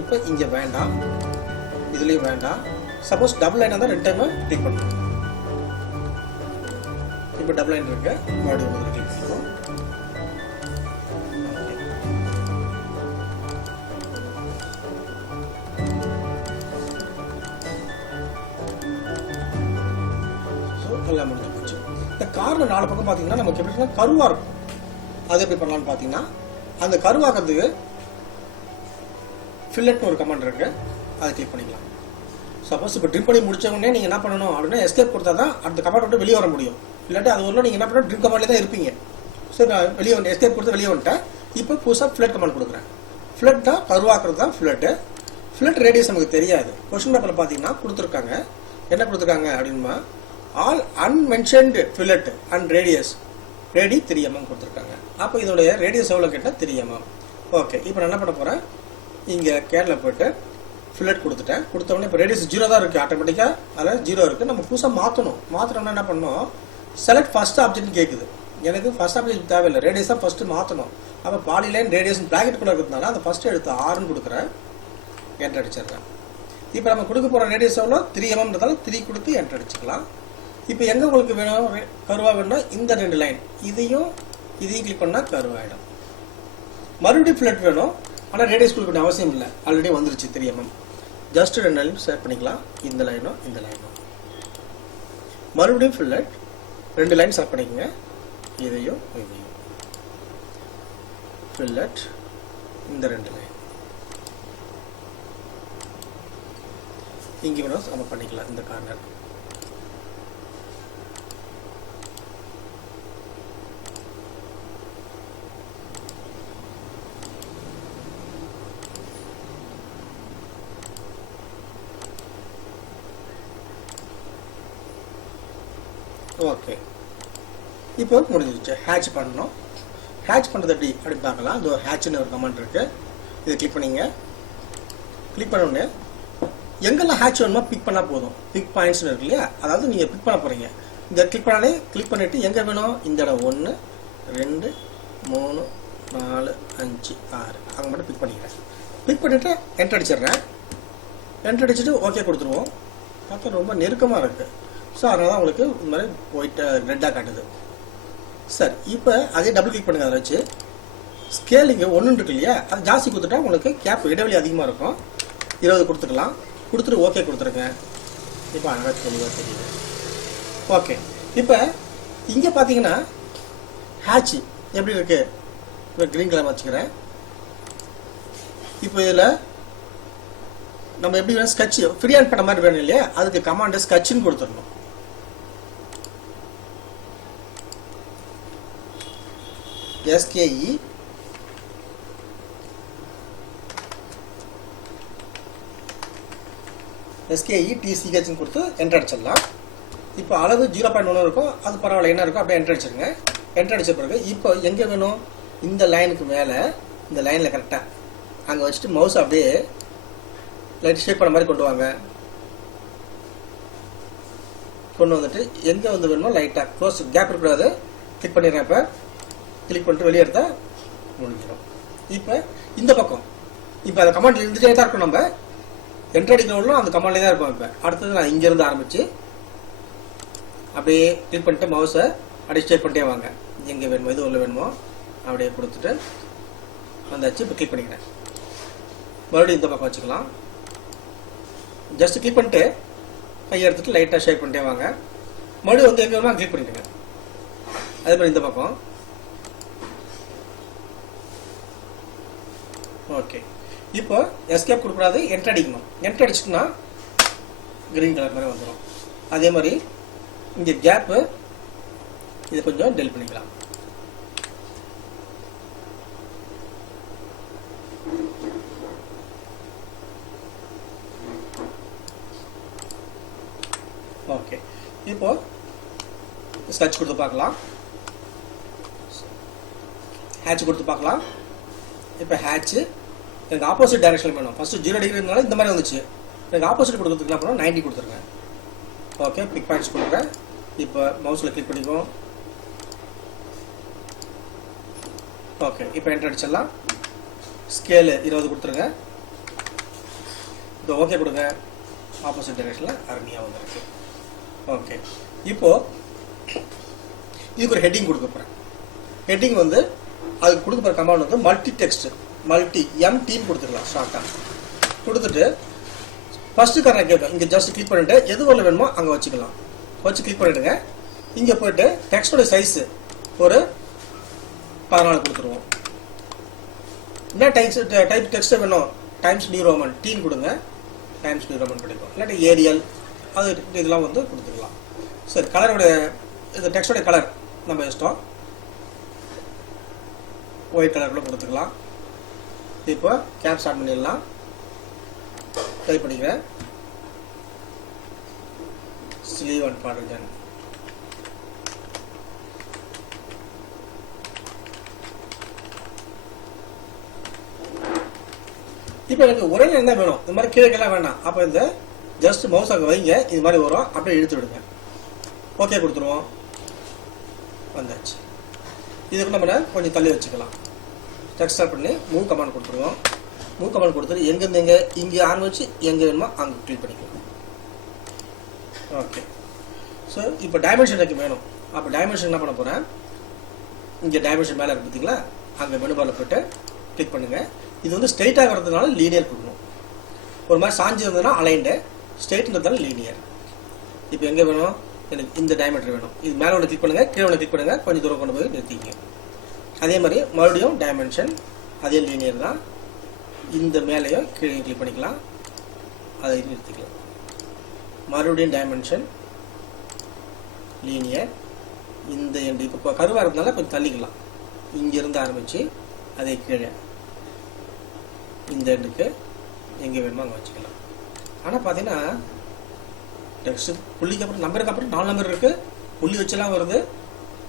இப்போ இங்கே வேண்டாம், இதுலேயும் வேண்டாம். சப்போஸ் டபுள் லைனாக தான் 2 டைம் கிளிக் பண்ணணும். இப்போ டபுள் லைன் இருக்கு, மறுபடியும் கிளிக் பண்ணுவோம். எல்லாம் முடிஞ்சு போச்சு. இந்த காரில் 4 பக்கம் பார்த்தீங்கன்னா நமக்கு எப்படின்னா கருவாக இருக்கும். அது எப்படி பண்ணலாம்னு பார்த்தீங்கன்னா, அந்த கருவாக்கிறதுக்கு ஃபில்லட்னு ஒரு கமாண்ட் இருக்கு, அதை கிளிக் பண்ணிக்கலாம். சப்போஸ் இப்போ ட்ரிம் பண்ணி முடிச்ச உடனே நீங்கள் என்ன பண்ணணும் அப்படின்னா எஸ்கேப் கொடுத்தா தான் அந்த கமாண்ட் விட்டு வெளியே வர முடியும். இல்லாட்டி அது ஒரு நீங்கள் என்ன பண்ணணும், ட்ரிம் கமாண்ட்லேயே தான் இருப்பீங்க. சரி, நான் வெளியே வந்து எஸ்கேப் கொடுத்து வெளியே வந்துட்டேன். இப்போ புதுசாக ஃபில்லட் கமாண்ட் கொடுக்குறேன். ஃபில்லட் தான் கருவாக்குறது தான் ஃபில்லட்டு. ஃபில்லட் ரேடியஸ் நமக்கு தெரியாது. கொஸ்டின் பேப்பரில் பார்த்தீங்கன்னா கொடுத்துருக்காங்க, என்ன கொடுத்துருக்காங்க அப்படின்னா all unmentioned fillet and radius ரேடி 3 mm கொடுத்துருக்காங்க. அப்போ இதோடைய ரேடியஸ் எவ்வளோ கேட்டால் 3 mm. ஓகே, இப்போ நான் என்ன பண்ண போகிறேன், இங்கே கேரில் போய்ட்டு ஃபில்லட் கொடுத்துட்டேன். கொடுத்தோடனே இப்போ ரேடியஸ் 0 தான் இருக்குது, ஆட்டோமேட்டிக்காக அதில் 0 இருக்குது. நம்ம புதுசாக மாற்றணும்னா என்ன பண்ணணும், செலக்ட் ஃபர்ஸ்ட் ஆப்ஜெக்ட்னு கேட்குது. எனக்கு ஃபர்ஸ்ட் ஆப்ஜெக்ட் தேவையில்லை, ரேடியஸ் தான் ஃபஸ்ட்டு மாற்றணும். அப்போ பாலிலைன் ரேடியஸ் ப்ராக்கெட்டுக்குள்ளே இருக்கிறதுனால அந்த ஃபஸ்ட்டு எடுத்து 6ன்னு கொடுக்குறேன், என்ட்ரு அடிச்சிடுறேன். இப்போ நம்ம கொடுக்க போகிற ரேடியஸ் எவ்வளோ 3 mmன்றதால 3 கொடுத்து என்ட்ரு அடிச்சுக்கலாம். இப்போ எங்கே உங்களுக்கு வேணும் கருவாக வேணும்னா இந்த 2 லைன் இதையும் கிளிக் பண்ணால் கருவாயிடும். மறுபடியும் ஃபில்லட் வேணும், ஆனால் ரேடியஸ் கொடுக்க வேண்டிய அவசியம் இல்லை, ஆல்ரெடி வந்துருச்சு 3 mm. ஜஸ்ட் 2 லைன் செலக்ட் பண்ணிக்கலாம், இந்த லைனும் இந்த லைனும். மறுபடியும் ஃபில்லட் 2 லைன் செலக்ட் பண்ணிக்கோங்க, இதையும் ஃபில்லட் இந்த 2 லைன் இங்கே வேணும் நம்ம பண்ணிக்கலாம். இந்த கார்னர் ஓகே. இப்போ முடிஞ்சிருச்சு. ஹேட்ச் பண்ணணும். ஹேட்ச் பண்ணுறது எப்படி பார்க்கலாம். இது ஹேட்ச்னு ஒரு கமெண்ட் இருக்குது, இதை கிளிக் பண்ணிங்க. கிளிக் பண்ண உடனே எங்கெல்லாம் ஹேட்ச் வேணுமோ பிக் பண்ணால் போதும். பிக் பாயிண்ட்ஸ்னு இருக்கு இல்லையா, அதாவது நீங்கள் பிக் பண்ண போகிறீங்க. இந்த கிளிக் பண்ணிவிட்டு எங்கே வேணும், இந்த இடம் 1 2 3 4 5 6 அங்கே மட்டும் பிக் பண்ணிக்கிறேன். பிக் பண்ணிவிட்டு என்ட்ரு அடிச்சிடுறேன். என்ட்ரு அடிச்சுட்டு ஓகே கொடுத்துருவோம். பார்த்தா ரொம்ப நெருக்கமாக இருக்குது, ஸோ அதனால தான் உங்களுக்கு இந்த மாதிரி ஒயிட் ரெட்டாக காட்டுது. சரி, இப்போ அதே டபுள் கிளிக் பண்ணுங்க. அதை வச்சு ஸ்கேல் இங்கே 1 இருக்கு இல்லையா, அது ஜாஸ்தி கொடுத்துட்டா உங்களுக்கு கேப் இடைவெளி அதிகமாக இருக்கும். 20 கொடுத்துக்கலாம். கொடுத்துட்டு ஓகே கொடுத்துருங்க. இப்போ அழகாக தெளிவாக தெரியுது. ஓகே, இப்போ இங்கே பார்த்தீங்கன்னா ஹேட்ச் எப்படி இருக்கு, இப்போ க்ரீன் கலர் வச்சுக்கிறேன். இப்போ இதில் நம்ம எப்படி வேணும், ஸ்கட்ச் ஃப்ரீ ஹேண்ட் பண்ண மாதிரி வேணும் இல்லையா, அதுக்கு கமாண்ட் ஸ்கட்ச்னு கொடுத்துடணும். SKE TCH கொடுத்து என்ட்ரு அடிச்சிடலாம். இப்போ அளவு 0.1 இருக்கும், அது பரவாயில்ல, என்ன இருக்கும் அப்படியே என்ட்ரு அடிச்சிருங்க. என்ட்ரு அடிச்ச பிறகு இப்போ எங்கே வேணும், இந்த லைனுக்கு மேலே இந்த லைனில் கரெக்டாக அங்கே வச்சுட்டு மவுஸ் அப்படியே லைட் ஷேப் பண்ண மாதிரி கொண்டு வாங்க. கொண்டு வந்துட்டு எங்கே வந்து வேணுமோ லைட்டாக க்ளோஸ் கேப் இருக்கக்கூடாது. கிளிக் பண்ணிடுறேன். இப்போ கிளிக் பண்ணிட்டு வெளியே எடுத்தால் முடிஞ்சிடும். இப்போ இந்த பக்கம் இப்போ அந்த கமாண்ட் இருந்துகிட்டே தான் இருக்கும். நம்ம என்ட்ரு அடிக்கணும் அந்த கமாண்ட்லேயே தான் இருக்கும். இப்போ அடுத்தது நான் இங்கேருந்து ஆரம்பித்து அப்படியே கிளிக் பண்ணிட்டு மவுஸை அப்படியே ஸ்டேட் பண்ணிட்டே வாங்க. எங்கே வேணுமோ எது உள்ள வேணுமோ அப்படியே கொடுத்துட்டு வந்தாச்சு. இப்போ கிளிக் பண்ணிக்கிறேன். மறுபடியும் இந்த பக்கம் வச்சுக்கலாம். ஜஸ்ட் கிளிக் பண்ணிட்டு கையை எடுத்துட்டு லைட்டாக ஷேப் பண்ணிட்டே வாங்க. மறுபடியும் வந்து எங்கே வேணுமோ கிளிக் பண்ணிடுங்க. அதே மாதிரி இந்த பக்கம் ஓகே. இப்போ எஸ்கேப் கொடுக்கூடாது, என்ட்ரு அடிக்கணும். என்ட்ரு அடிச்சுட்டுனா கிரீன் கலர் மாதிரி வந்துடும். அதே மாதிரி இங்கே கேப்பு இதை கொஞ்சம் டெல் பண்ணிக்கலாம். ஓகே, இப்போ ஸ்கட்ச் கொடுத்து பார்க்கலாம். ஹேட்ச் கொடுத்து பார்க்கலாம். இப்போ ஹேட்ச்சு எனக்கு ஆப்போசிட் டைரக்ஷன் வேணும். ஃபஸ்ட்டு 0 டிகிரினால இந்த மாதிரி வந்துச்சு. எனக்கு ஆப்போசிட் கொடுக்குறதுக்கு என்ன பண்ணணும், 90 கொடுத்துருங்க. ஓகே, பிக் பாயிண்ட்ஸ் கொடுக்குறேன். இப்போ மவுஸில் கிளிக் பண்ணிக்குவோம். ஓகே, இப்போ என்ட்ரு அடிச்சிடலாம். ஸ்கேலு 20 கொடுத்துருங்க. இப்போ ஓகே கொடுங்க. ஆப்போசிட் டைரக்ஷனில் அருமையாக வந்துருக்கு. ஓகே, இப்போது இதுக்கு ஒரு ஹெட்டிங் கொடுக்க போகிறேன். ஹெட்டிங் வந்து அதுக்கு கொடுக்க போகிற கமாண்ட் வந்து மல்டி டெக்ஸ்ட் MTன்னு கொடுத்துக்கலாம். ஷார்ட்டாக கொடுத்துட்டு ஃபஸ்ட்டு காரணம் கேட்கும். இங்கே ஜஸ்ட் கிளிக் பண்ணிவிட்டு எது வரல வேணுமோ அங்கே வச்சுக்கலாம். வச்சு கிளிக் பண்ணிவிடுங்க. இங்கே போய்ட்டு டெக்ஸ்டோட சைஸு ஒரு 14 கொடுத்துருவோம். என்ன டைப் டெக்ஸ்ட்டு வேணும், டைம்ஸ் நியூ ரோமன் டீன் கொடுங்க. டைம்ஸ் நியூ ரோமன் கிடைக்கும். இல்லாட்டி ஏரியல் அது இதெல்லாம் வந்து கொடுத்துக்கலாம். சரி, கலரோட இந்த டெக்ஸ்டோட கலர் நம்ம இஷ்டம். ஒயிட் கலரில் கொடுத்துக்கலாம். இப்போ கேப் ஸ்டார்ட் பண்ணிடலாம். டைப் பண்ணிக்கிறேன். Sleeve and border join. இப்போ எனக்கு ஒரே லைன் தான் வேணும், இந்த மாதிரி கீழே வேண்டாம். அப்போ இந்த ஜஸ்ட் மவுஸ் அங்கே வைங்க, இது மாதிரி வரும், அப்படியே இழுத்து விடுங்க. ஓகே கொடுத்துருவோம். வந்தாச்சு. இதுக்கு நம்ம கொஞ்சம் தள்ளி வச்சுக்கலாம். டெக்ஸ்ட் பண்ணி மூவ் கமாண்ட் கொடுத்துருவோம். மூவ் கமாண்ட் கொடுத்துட்டு எங்கேருந்து எங்கே இங்கே ஆரம்பிச்சு எங்கே வேணுமோ அங்கே கிளிக் பண்ணிக்கலாம். ஓகே. ஸோ இப்போ டைமென்ஷன் எனக்கு வேணும். அப்போ டைமென்ஷன் என்ன பண்ண போகிறேன், இங்கே டைமென்ஷன் மேலே இருக்கு பார்த்தீங்களா, அங்கே மெனு பாரில் போய்ட்டு கிளிக் பண்ணுங்கள். இது வந்து ஸ்ட்ரெயிட்டாக வரதுனால லீனியர் கொடுக்கணும். ஒரு மாதிரி சாஞ்சி இருந்ததுன்னா அலைன்டு, ஸ்ட்ரெயிட்ன்றதுனால லீனியர். இப்போ எங்கே வேணும், எனக்கு இந்த டைமெட்ரி வேணும். இது மேலே ஒன்று கிளிக் பண்ணுங்கள், கீழே ஒன்று கிளிக் பண்ணுங்கள், கொஞ்சம் தூரம் கொண்டு போய் நிறுத்திங்க. அதே மாதிரி மறுபடியும் டைமென்ஷன் அதே லீனியர் தான். இந்த மேலேயும் கீழே கிளிக் பண்ணிக்கலாம், அதை நிறுத்திக்கலாம். மறுபடியும் டைமென்ஷன் லீனியர். இந்த எண்டு இப்போ கருவாக இருந்தனால கொஞ்சம் தள்ளிக்கலாம். இங்கேருந்து ஆரம்பித்து அதே கீழே இந்த எண்டுக்கு எங்கே வேணுமோ அங்கே வச்சுக்கலாம். ஆனால் பார்த்தீங்கன்னா டெக்ஸ்ட் புள்ளிக்கு அப்புறம் நம்பருக்கு அப்புறம் 4 நம்பர் இருக்குது, புள்ளி வச்செல்லாம் வருது,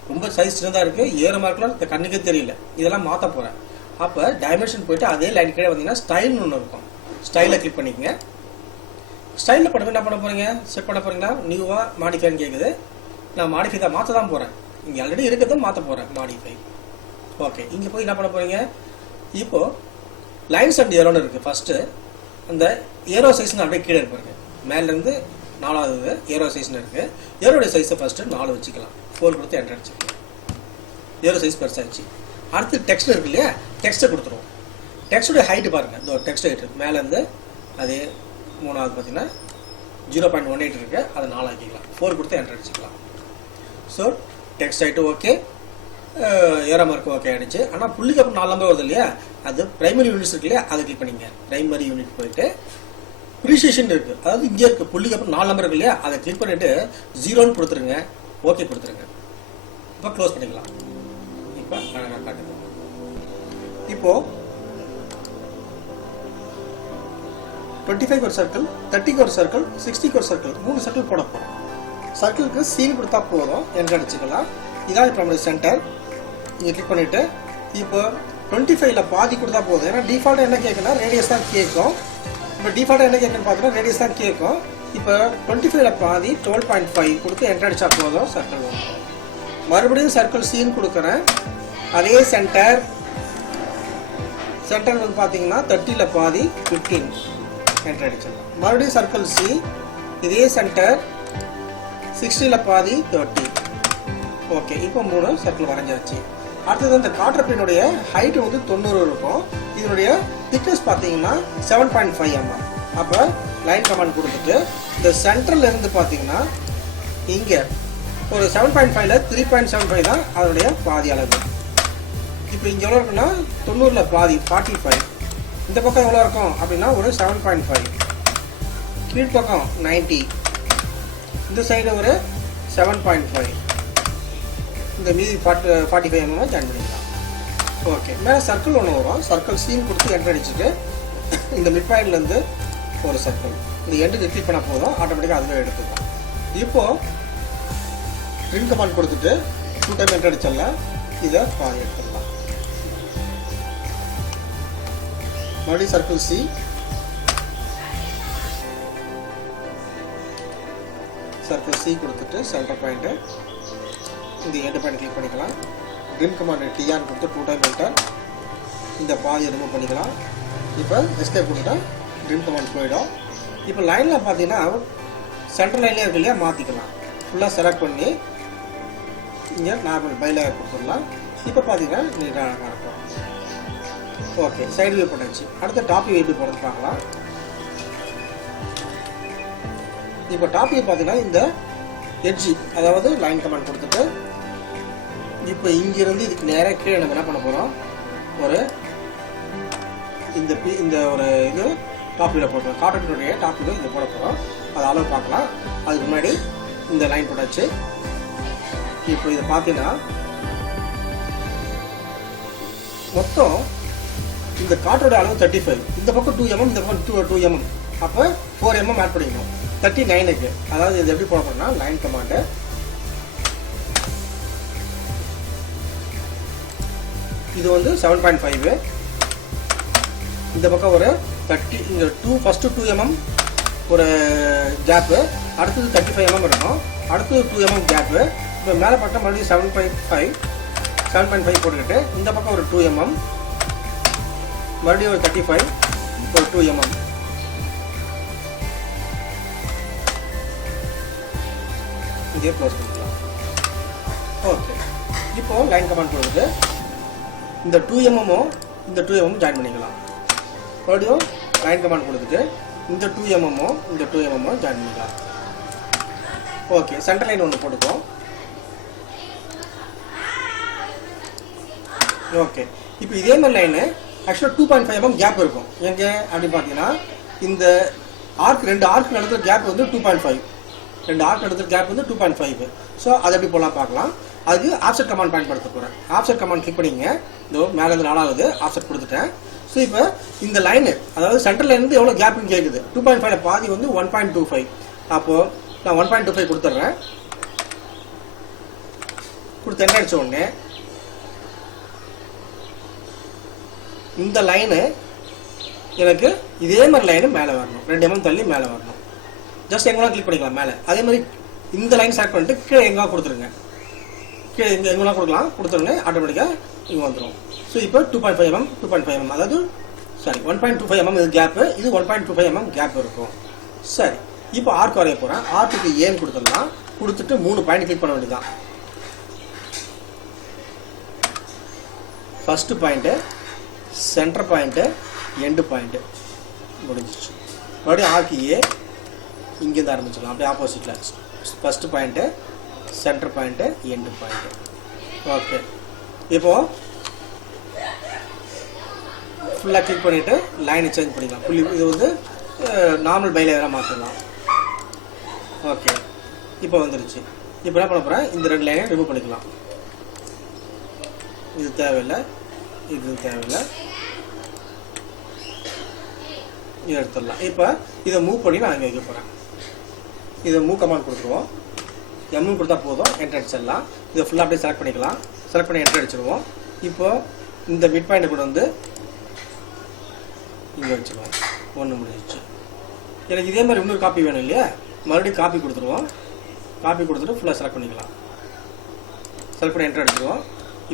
ரொம்ப சைஸ் சின்னதாக இருக்குது, ஏறமாக இருக்கலாம், இந்த கண்ணுக்கே தெரியல. இதெல்லாம் மாற்ற போகிறேன். அப்போ டைமென்ஷன் போய்ட்டு அதே லைன் கீழே வந்தீங்கன்னா ஸ்டைல்னு ஒன்று இருக்கும். ஸ்டைலில் கிளிக் பண்ணிக்கங்க. ஸ்டைலில் பண்ண என்ன பண்ண போகிறீங்க, செட் பண்ண போகிறீங்களா, நியூவாக மாடிஃபைன்னு கேட்குது. நான் மாடிஃபை தான் மாற்ற தான் போகிறேன். இங்கே ஆல்ரெடி இருக்கிறத மாற்ற போகிறேன், மாடிஃபை. ஓகே. இங்கே போய் என்ன பண்ண போகிறீங்க, இப்போது லைன்ஸ் அண்ட் ஏரோன்னு இருக்குது. ஃபஸ்ட்டு அந்த ஏரோ சைஸ்னு அப்படியே கீழே இருப்பாருங்க. மேலேருந்து 4வது ஏரோ சைஸ்னு இருக்குது. ஏரோடைய சைஸை ஃபஸ்ட்டு 4 வச்சுக்கலாம். 4 கொடுத்து என்டர் அடிச்சுக்கலாம். ஏரோ சைஸ் பெருசாகிடுச்சு. அடுத்து டெக்ஸ்ட் இருக்கு இல்லையா, டெக்ஸ்ட்டை கொடுத்துருவோம். டெக்ஸ்ட்டுடைய ஹைட்டு பாருங்கள், இந்த டெக்ஸ்ட் ஹைட்டு மேலேருந்து அதே 3வது பார்த்தீங்கன்னா 0.18 இருக்குது, அதை 4 ஆக்கிக்கலாம். 4 கொடுத்து என்டர் அடிச்சுக்கலாம். So text height okay, aero mark okay ஆகிடுச்சு. ஆனால் புள்ளிக்கு அப்புறம் 4 நம்பர் வருது இல்லையா, அது பிரைமரி யூனிட்ஸ் இருக்கு இல்லையா, அதை கிளிக் பண்ணிங்க. பிரைமரி யூனிட் போயிட்டு ப்ரீசியேஷன் இருக்குது, அதாவது இங்கே இருக்குது, புள்ளிக்கு அப்புறம் 4 நம்பர் இருக்கு இல்லையா, அதை கிளிக் பண்ணிவிட்டு 0ன்னு கொடுத்துருங்க. ஓகே கொடுத்துருங்க. இப்போ க்ளோஸ் பண்ணிக்கலாம். இப்போ அழகாக காட்டுங்க. இப்போது 25 ஒரு சர்க்கிள், 30 ஒரு சர்க்கிள், 60 ஒரு சர்க்கிள், 3 சர்க்கிள் போட போகிறோம். சர்க்கிளுக்கு சீன் கொடுத்தா போதும், என்ட்ரு அடிச்சுக்கலாம். இதான் இப்போ நம்மளுடைய சென்டர். இங்கே கிளிக் பண்ணிவிட்டு இப்போ 25ல் பாதி கொடுத்தா போதும். ஏன்னா டிஃபால்ட்டாக என்ன கேட்குன்னா ரேடியஸ் தான் கேட்கும். இப்போ டிஃபால்ட்டாக என்ன கேட்குன்னு பார்த்தீங்கன்னா ரேடியஸ் தான் கேட்கும். இப்போ 25ல் பாதி 12.5 கொடுத்து என்ட்ரு அடித்தா போதும், சர்க்கிள் வரும். மறுபடியும் சர்க்கிள் சீன் கொடுக்குறேன். அதே சென்டர் வந்து பார்த்தீங்கன்னா 30ல் பாதி 15 என்ட்ரு அடிச்சிடலாம். மறுபடியும் சர்க்கிள் சி, இதே சென்டர் 60ல் பாதி 30. ஓகே. இப்போ 3 சர்க்கிள் வரைஞ்சாச்சு. அடுத்தது இந்த காட்டர்பினுடைய ஹைட்டு வந்து 90 இருக்கும். இதனுடைய திக்னஸ் பார்த்தீங்கன்னா 7.5 mm. அப்போ லைன் கமாண்ட் கொடுத்துட்டு இந்த சென்டரில் இருந்து பார்த்தீங்கன்னா இங்கே ஒரு 7.5ல் 3.75 தான் அதனுடைய பாதி அளவு. இப்போ இங்கே எவ்வளோ இருக்குன்னா 90ல் பாதி 45. இந்த பக்கம் எவ்வளோ இருக்கும் அப்படின்னா ஒரு 7.5. கீழ்ப்பக்கம் 90. இந்த சைடு ஒரு 7.5. இந்த மீதி 45 mm ஜாயின் பண்ணிக்கலாம். ஓகே. மேலே சர்க்கிள் ஒன்று வரும். சர்க்கிள் சீன் கொடுத்து என்ட்ரு அடிச்சுட்டு இந்த மிட் பாயிண்ட்லேருந்து ஒரு சர்க்கிள் இந்த எண்டுக்கு கிளிக் பண்ணால் போதும், ஆட்டோமேட்டிக்காக அதுவே எடுத்துக்கலாம். இப்போது ட்ரிம் கமாண்ட் கொடுத்துட்டு 2 டைம் என்ட்ரு அடிச்சிடலாம். இதை பாதி எடுத்துடலாம். மறுபடியும் சர்க்கிள் சி, சர்க்கிள் சி கொடுத்துட்டு சென்டர் பாயிண்ட்டு இந்த எண்டு பாயிண்ட் கிளிக் பண்ணிக்கலாம். ட்ரிம் கமாண்ட் டிஆன் கொடுத்து 2 டைம் என்டர். இந்த பாதியை ரிமூவ் பண்ணிக்கலாம். இப்போ எஸ்கேப் கொடுத்துட்டா ட்ரிம் கமாண்ட் போயிடும். இப்போ லைனில் பார்த்தீங்கன்னா சென்டர் லைன்லேயே இருக்கு இல்லையா, மாற்றிக்கலாம். ஃபுல்லாக செலக்ட் பண்ணி இங்கே நார்மல் பைலேயர் கொடுத்துடலாம். இப்போ பார்த்தீங்கன்னா நீட்டாக அழகாக இருக்கும். ஓகே. சைடு வியூ பண்ணிடுச்சு. அடுத்த டாப் வியூ எப்படி போகிறது பார்க்கலாம். இப்போ டாப் வியூ பார்த்தீங்கன்னா இந்த எட்ஜி, அதாவது லைன் கமாண்ட் கொடுத்துட்டு இப்போ இங்கிருந்து இதுக்கு நேராக கீழே நம்ம என்ன பண்ண போகிறோம், ஒரு இந்த ஒரு இது டாப் வியூவில் போட்டுருவோம். காட்டனுடைய டாப் வியூ இங்கே போட போகிறோம். அது அளவு பார்க்கலாம். அதுக்கு முன்னாடி இந்த லைன் போட்டாச்சு. இப்போ இதை பார்த்தீங்கன்னா மொத்தம் இந்த காட்டோட அளவு 35. இந்த பக்கம் 2 mm, இந்த பக்கம் 2 mm. அப்போ 4 mm ஆட் பண்ணிக்கணும் 39க்கு. அதாவது இது எப்படி போட போறோம்னா லைன் கமாண்டு இது வந்து 7.5. இந்த பக்கம் ஒரு 30 இந்த ஃபர்ஸ்ட் 2 mm ஒரு கேப்பு, அடுத்தது 35 mm இருக்கணும், அடுத்தது 2 mm கேப்பு. இப்போ மேலே பட்டம் மறுபடியும் 7.5 போட்டுக்கிட்டு இந்த பக்கம் ஒரு 2 mm, மறுபடியும் ஒரு 35 ஒரு 2 mm. இதே க்ளோஸ் பண்ணிக்கலாம். ஓகே, இப்போ லைன் கமாண்ட் போடுறது இந்த 2 mm இந்த 2 mm ஜாயின் பண்ணிக்கலாம். மறுபடியும் லைன் கமாண்ட் கொடுத்துட்டு இந்த 2 mm இந்த 2 mm ஜாயின் பண்ணிக்கலாம். ஓகே, சென்டர் லைன் ஒன்று போட்டுக்கோம். ஓகே, இப்போ இதே மாதிரி லைனு ஆக்சுவலாக 2.5 mm கேப் இருக்கும். எங்கே அப்படின்னு பார்த்தீங்கன்னா இந்த ரெண்டு ஆர்க் நடத்துகிற கேப் வந்து 2.5, ரெண்டு ஆர்க் நடத்துகிற கேப் வந்து 2.5. ஸோ அதை எப்படி போகலாம் பார்க்கலாம். அதுக்கு ஆஃப்செட் கமாண்ட் பயன்படுத்த போகிறேன். ஆஃப்செட் கமாண்ட் கிளிக் பண்ணிங்க. இதோ மேலே இருந்து 4வது ஆஃப்செட் கொடுத்துட்டேன். ஸோ இப்போ இந்த லைனு அதாவது சென்டர் லைன்லேருந்து எவ்வளோ கேப்னு கேட்குது. 2.5 பாதி வந்து 1.25. அப்போது நான் 1.25 கொடுத்துட்றேன். கொடுத்து என்ன அடித்த உடனே இந்த லைனு எனக்கு இதே மாதிரி லைனு மேலே வரணும், 2 mm தள்ளி மேலே வரணும். ஜஸ்ட் எங்கெல்லாம் கிளிக் பண்ணிக்கலாம் மேலே. அதே மாதிரி இந்த லைன் செலக்ட் பண்ணிட்டு கீழே எங்கெல்லாம் கொடுத்துருங்க. கீழே இங்கே எங்கெல்லாம் கொடுக்கலாம், கொடுத்துருங்க ஆட்டோமேட்டிக்காக இங்கே வந்துடும். ஸோ இப்போ 2.5 mm 2.5 mm அதாவது 1.25 mm இது கேப்பு, இது 1.25 mm கேப் இருக்கும். சரி, இப்போ ஆர்க் வரைய போகிறேன். ஆர்க்குக்கு ஏன்னு கொடுத்துடலாம். கொடுத்துட்டு 3 பாயிண்ட் கிளிக் பண்ண வேண்டியதான். First point, centre point, end point முடிஞ்சிச்சு. மறுபடியும் ஆர்க்கு ஏ இங்கேருந்து ஆரம்பிச்சிடலாம். அப்படியே ஆப்போசிட்டில் first point, centre point, end point. Okay, இப்போது ஃபுல்லாக கிளிக் பண்ணிவிட்டு லைனை சேஞ்ச் பண்ணிக்கலாம். புள்ளி இது வந்து நார்மல் பைலேயராக மாற்றிடலாம். ஓகே, இப்போ வந்துருச்சு. இப்போ என்ன பண்ண போகிறேன், இந்த 2 லைனை ரிமூவ் பண்ணிக்கலாம். இது தேவையில்லை, இது தேவையில்லை, இது எடுத்துடலாம். இப்போ இதை மூவ் பண்ணி நான் அங்கே வைக்க போகிறேன். இதை மூவ் கமாண்ட் கொடுத்துருவோம். எம்னு கொடுத்தா போதும், என்ட்ரு அடிச்சிடலாம். இதை ஃபுல்லாக அப்படியே செலக்ட் பண்ணிக்கலாம். செலக்ட் பண்ணி என்ட்ரு அடிச்சிடுவோம். இப்போ இந்த மிட் பாயிண்ட் கூட வந்து இங்கே வச்சுருவோம். 1 முடிஞ்சிச்சு. எனக்கு இதே மாதிரி இன்னொரு காப்பி வேணும் இல்லையா, மறுபடியும் காப்பி கொடுத்துருவோம். காப்பி கொடுத்துட்டு ஃபுல்லாக செலக்ட் பண்ணிக்கலாம். செலக்ட் பண்ணி என்ட்ரு அடிச்சிடுவோம்.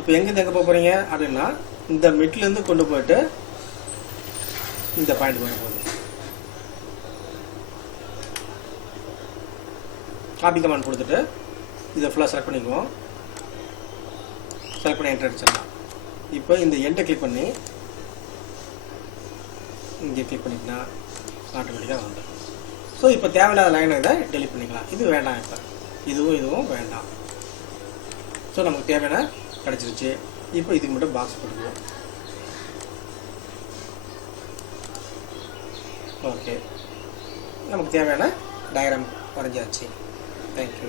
இப்போ எங்கேருந்து எங்கே போக போகிறீங்க அப்படின்னா இந்த மிட்லேருந்து கொண்டு போயிட்டு இந்த பாயிண்ட் வர போகுது. காப்பி கமாண்ட் கொடுத்துட்டு இதை ஃபுல்லாக செலக்ட் பண்ணிக்குவோம். செலக்ட் பண்ணி என்ட்ரு அடிச்சிடலாம். இப்போ இந்த எண்டை கிளிக் பண்ணி இங்கே கிளிக் பண்ணிக்கினா ஆட்டோமேட்டிக்காக வந்துடும். ஸோ இப்போ தேவையில்லாத லைனை இதை டெலிட் பண்ணிக்கலாம். இது வேண்டாம், இப்போ இதுவும் வேண்டாம். ஸோ நமக்கு தேவையான கிடச்சிருச்சு. இப்போ இதுக்கு மட்டும் பாக்ஸ் போட்டுக்குவோம். ஓகே, நமக்கு தேவையான டயக்ராம் வரைஞ்சாச்சு. தேங்க்யூ.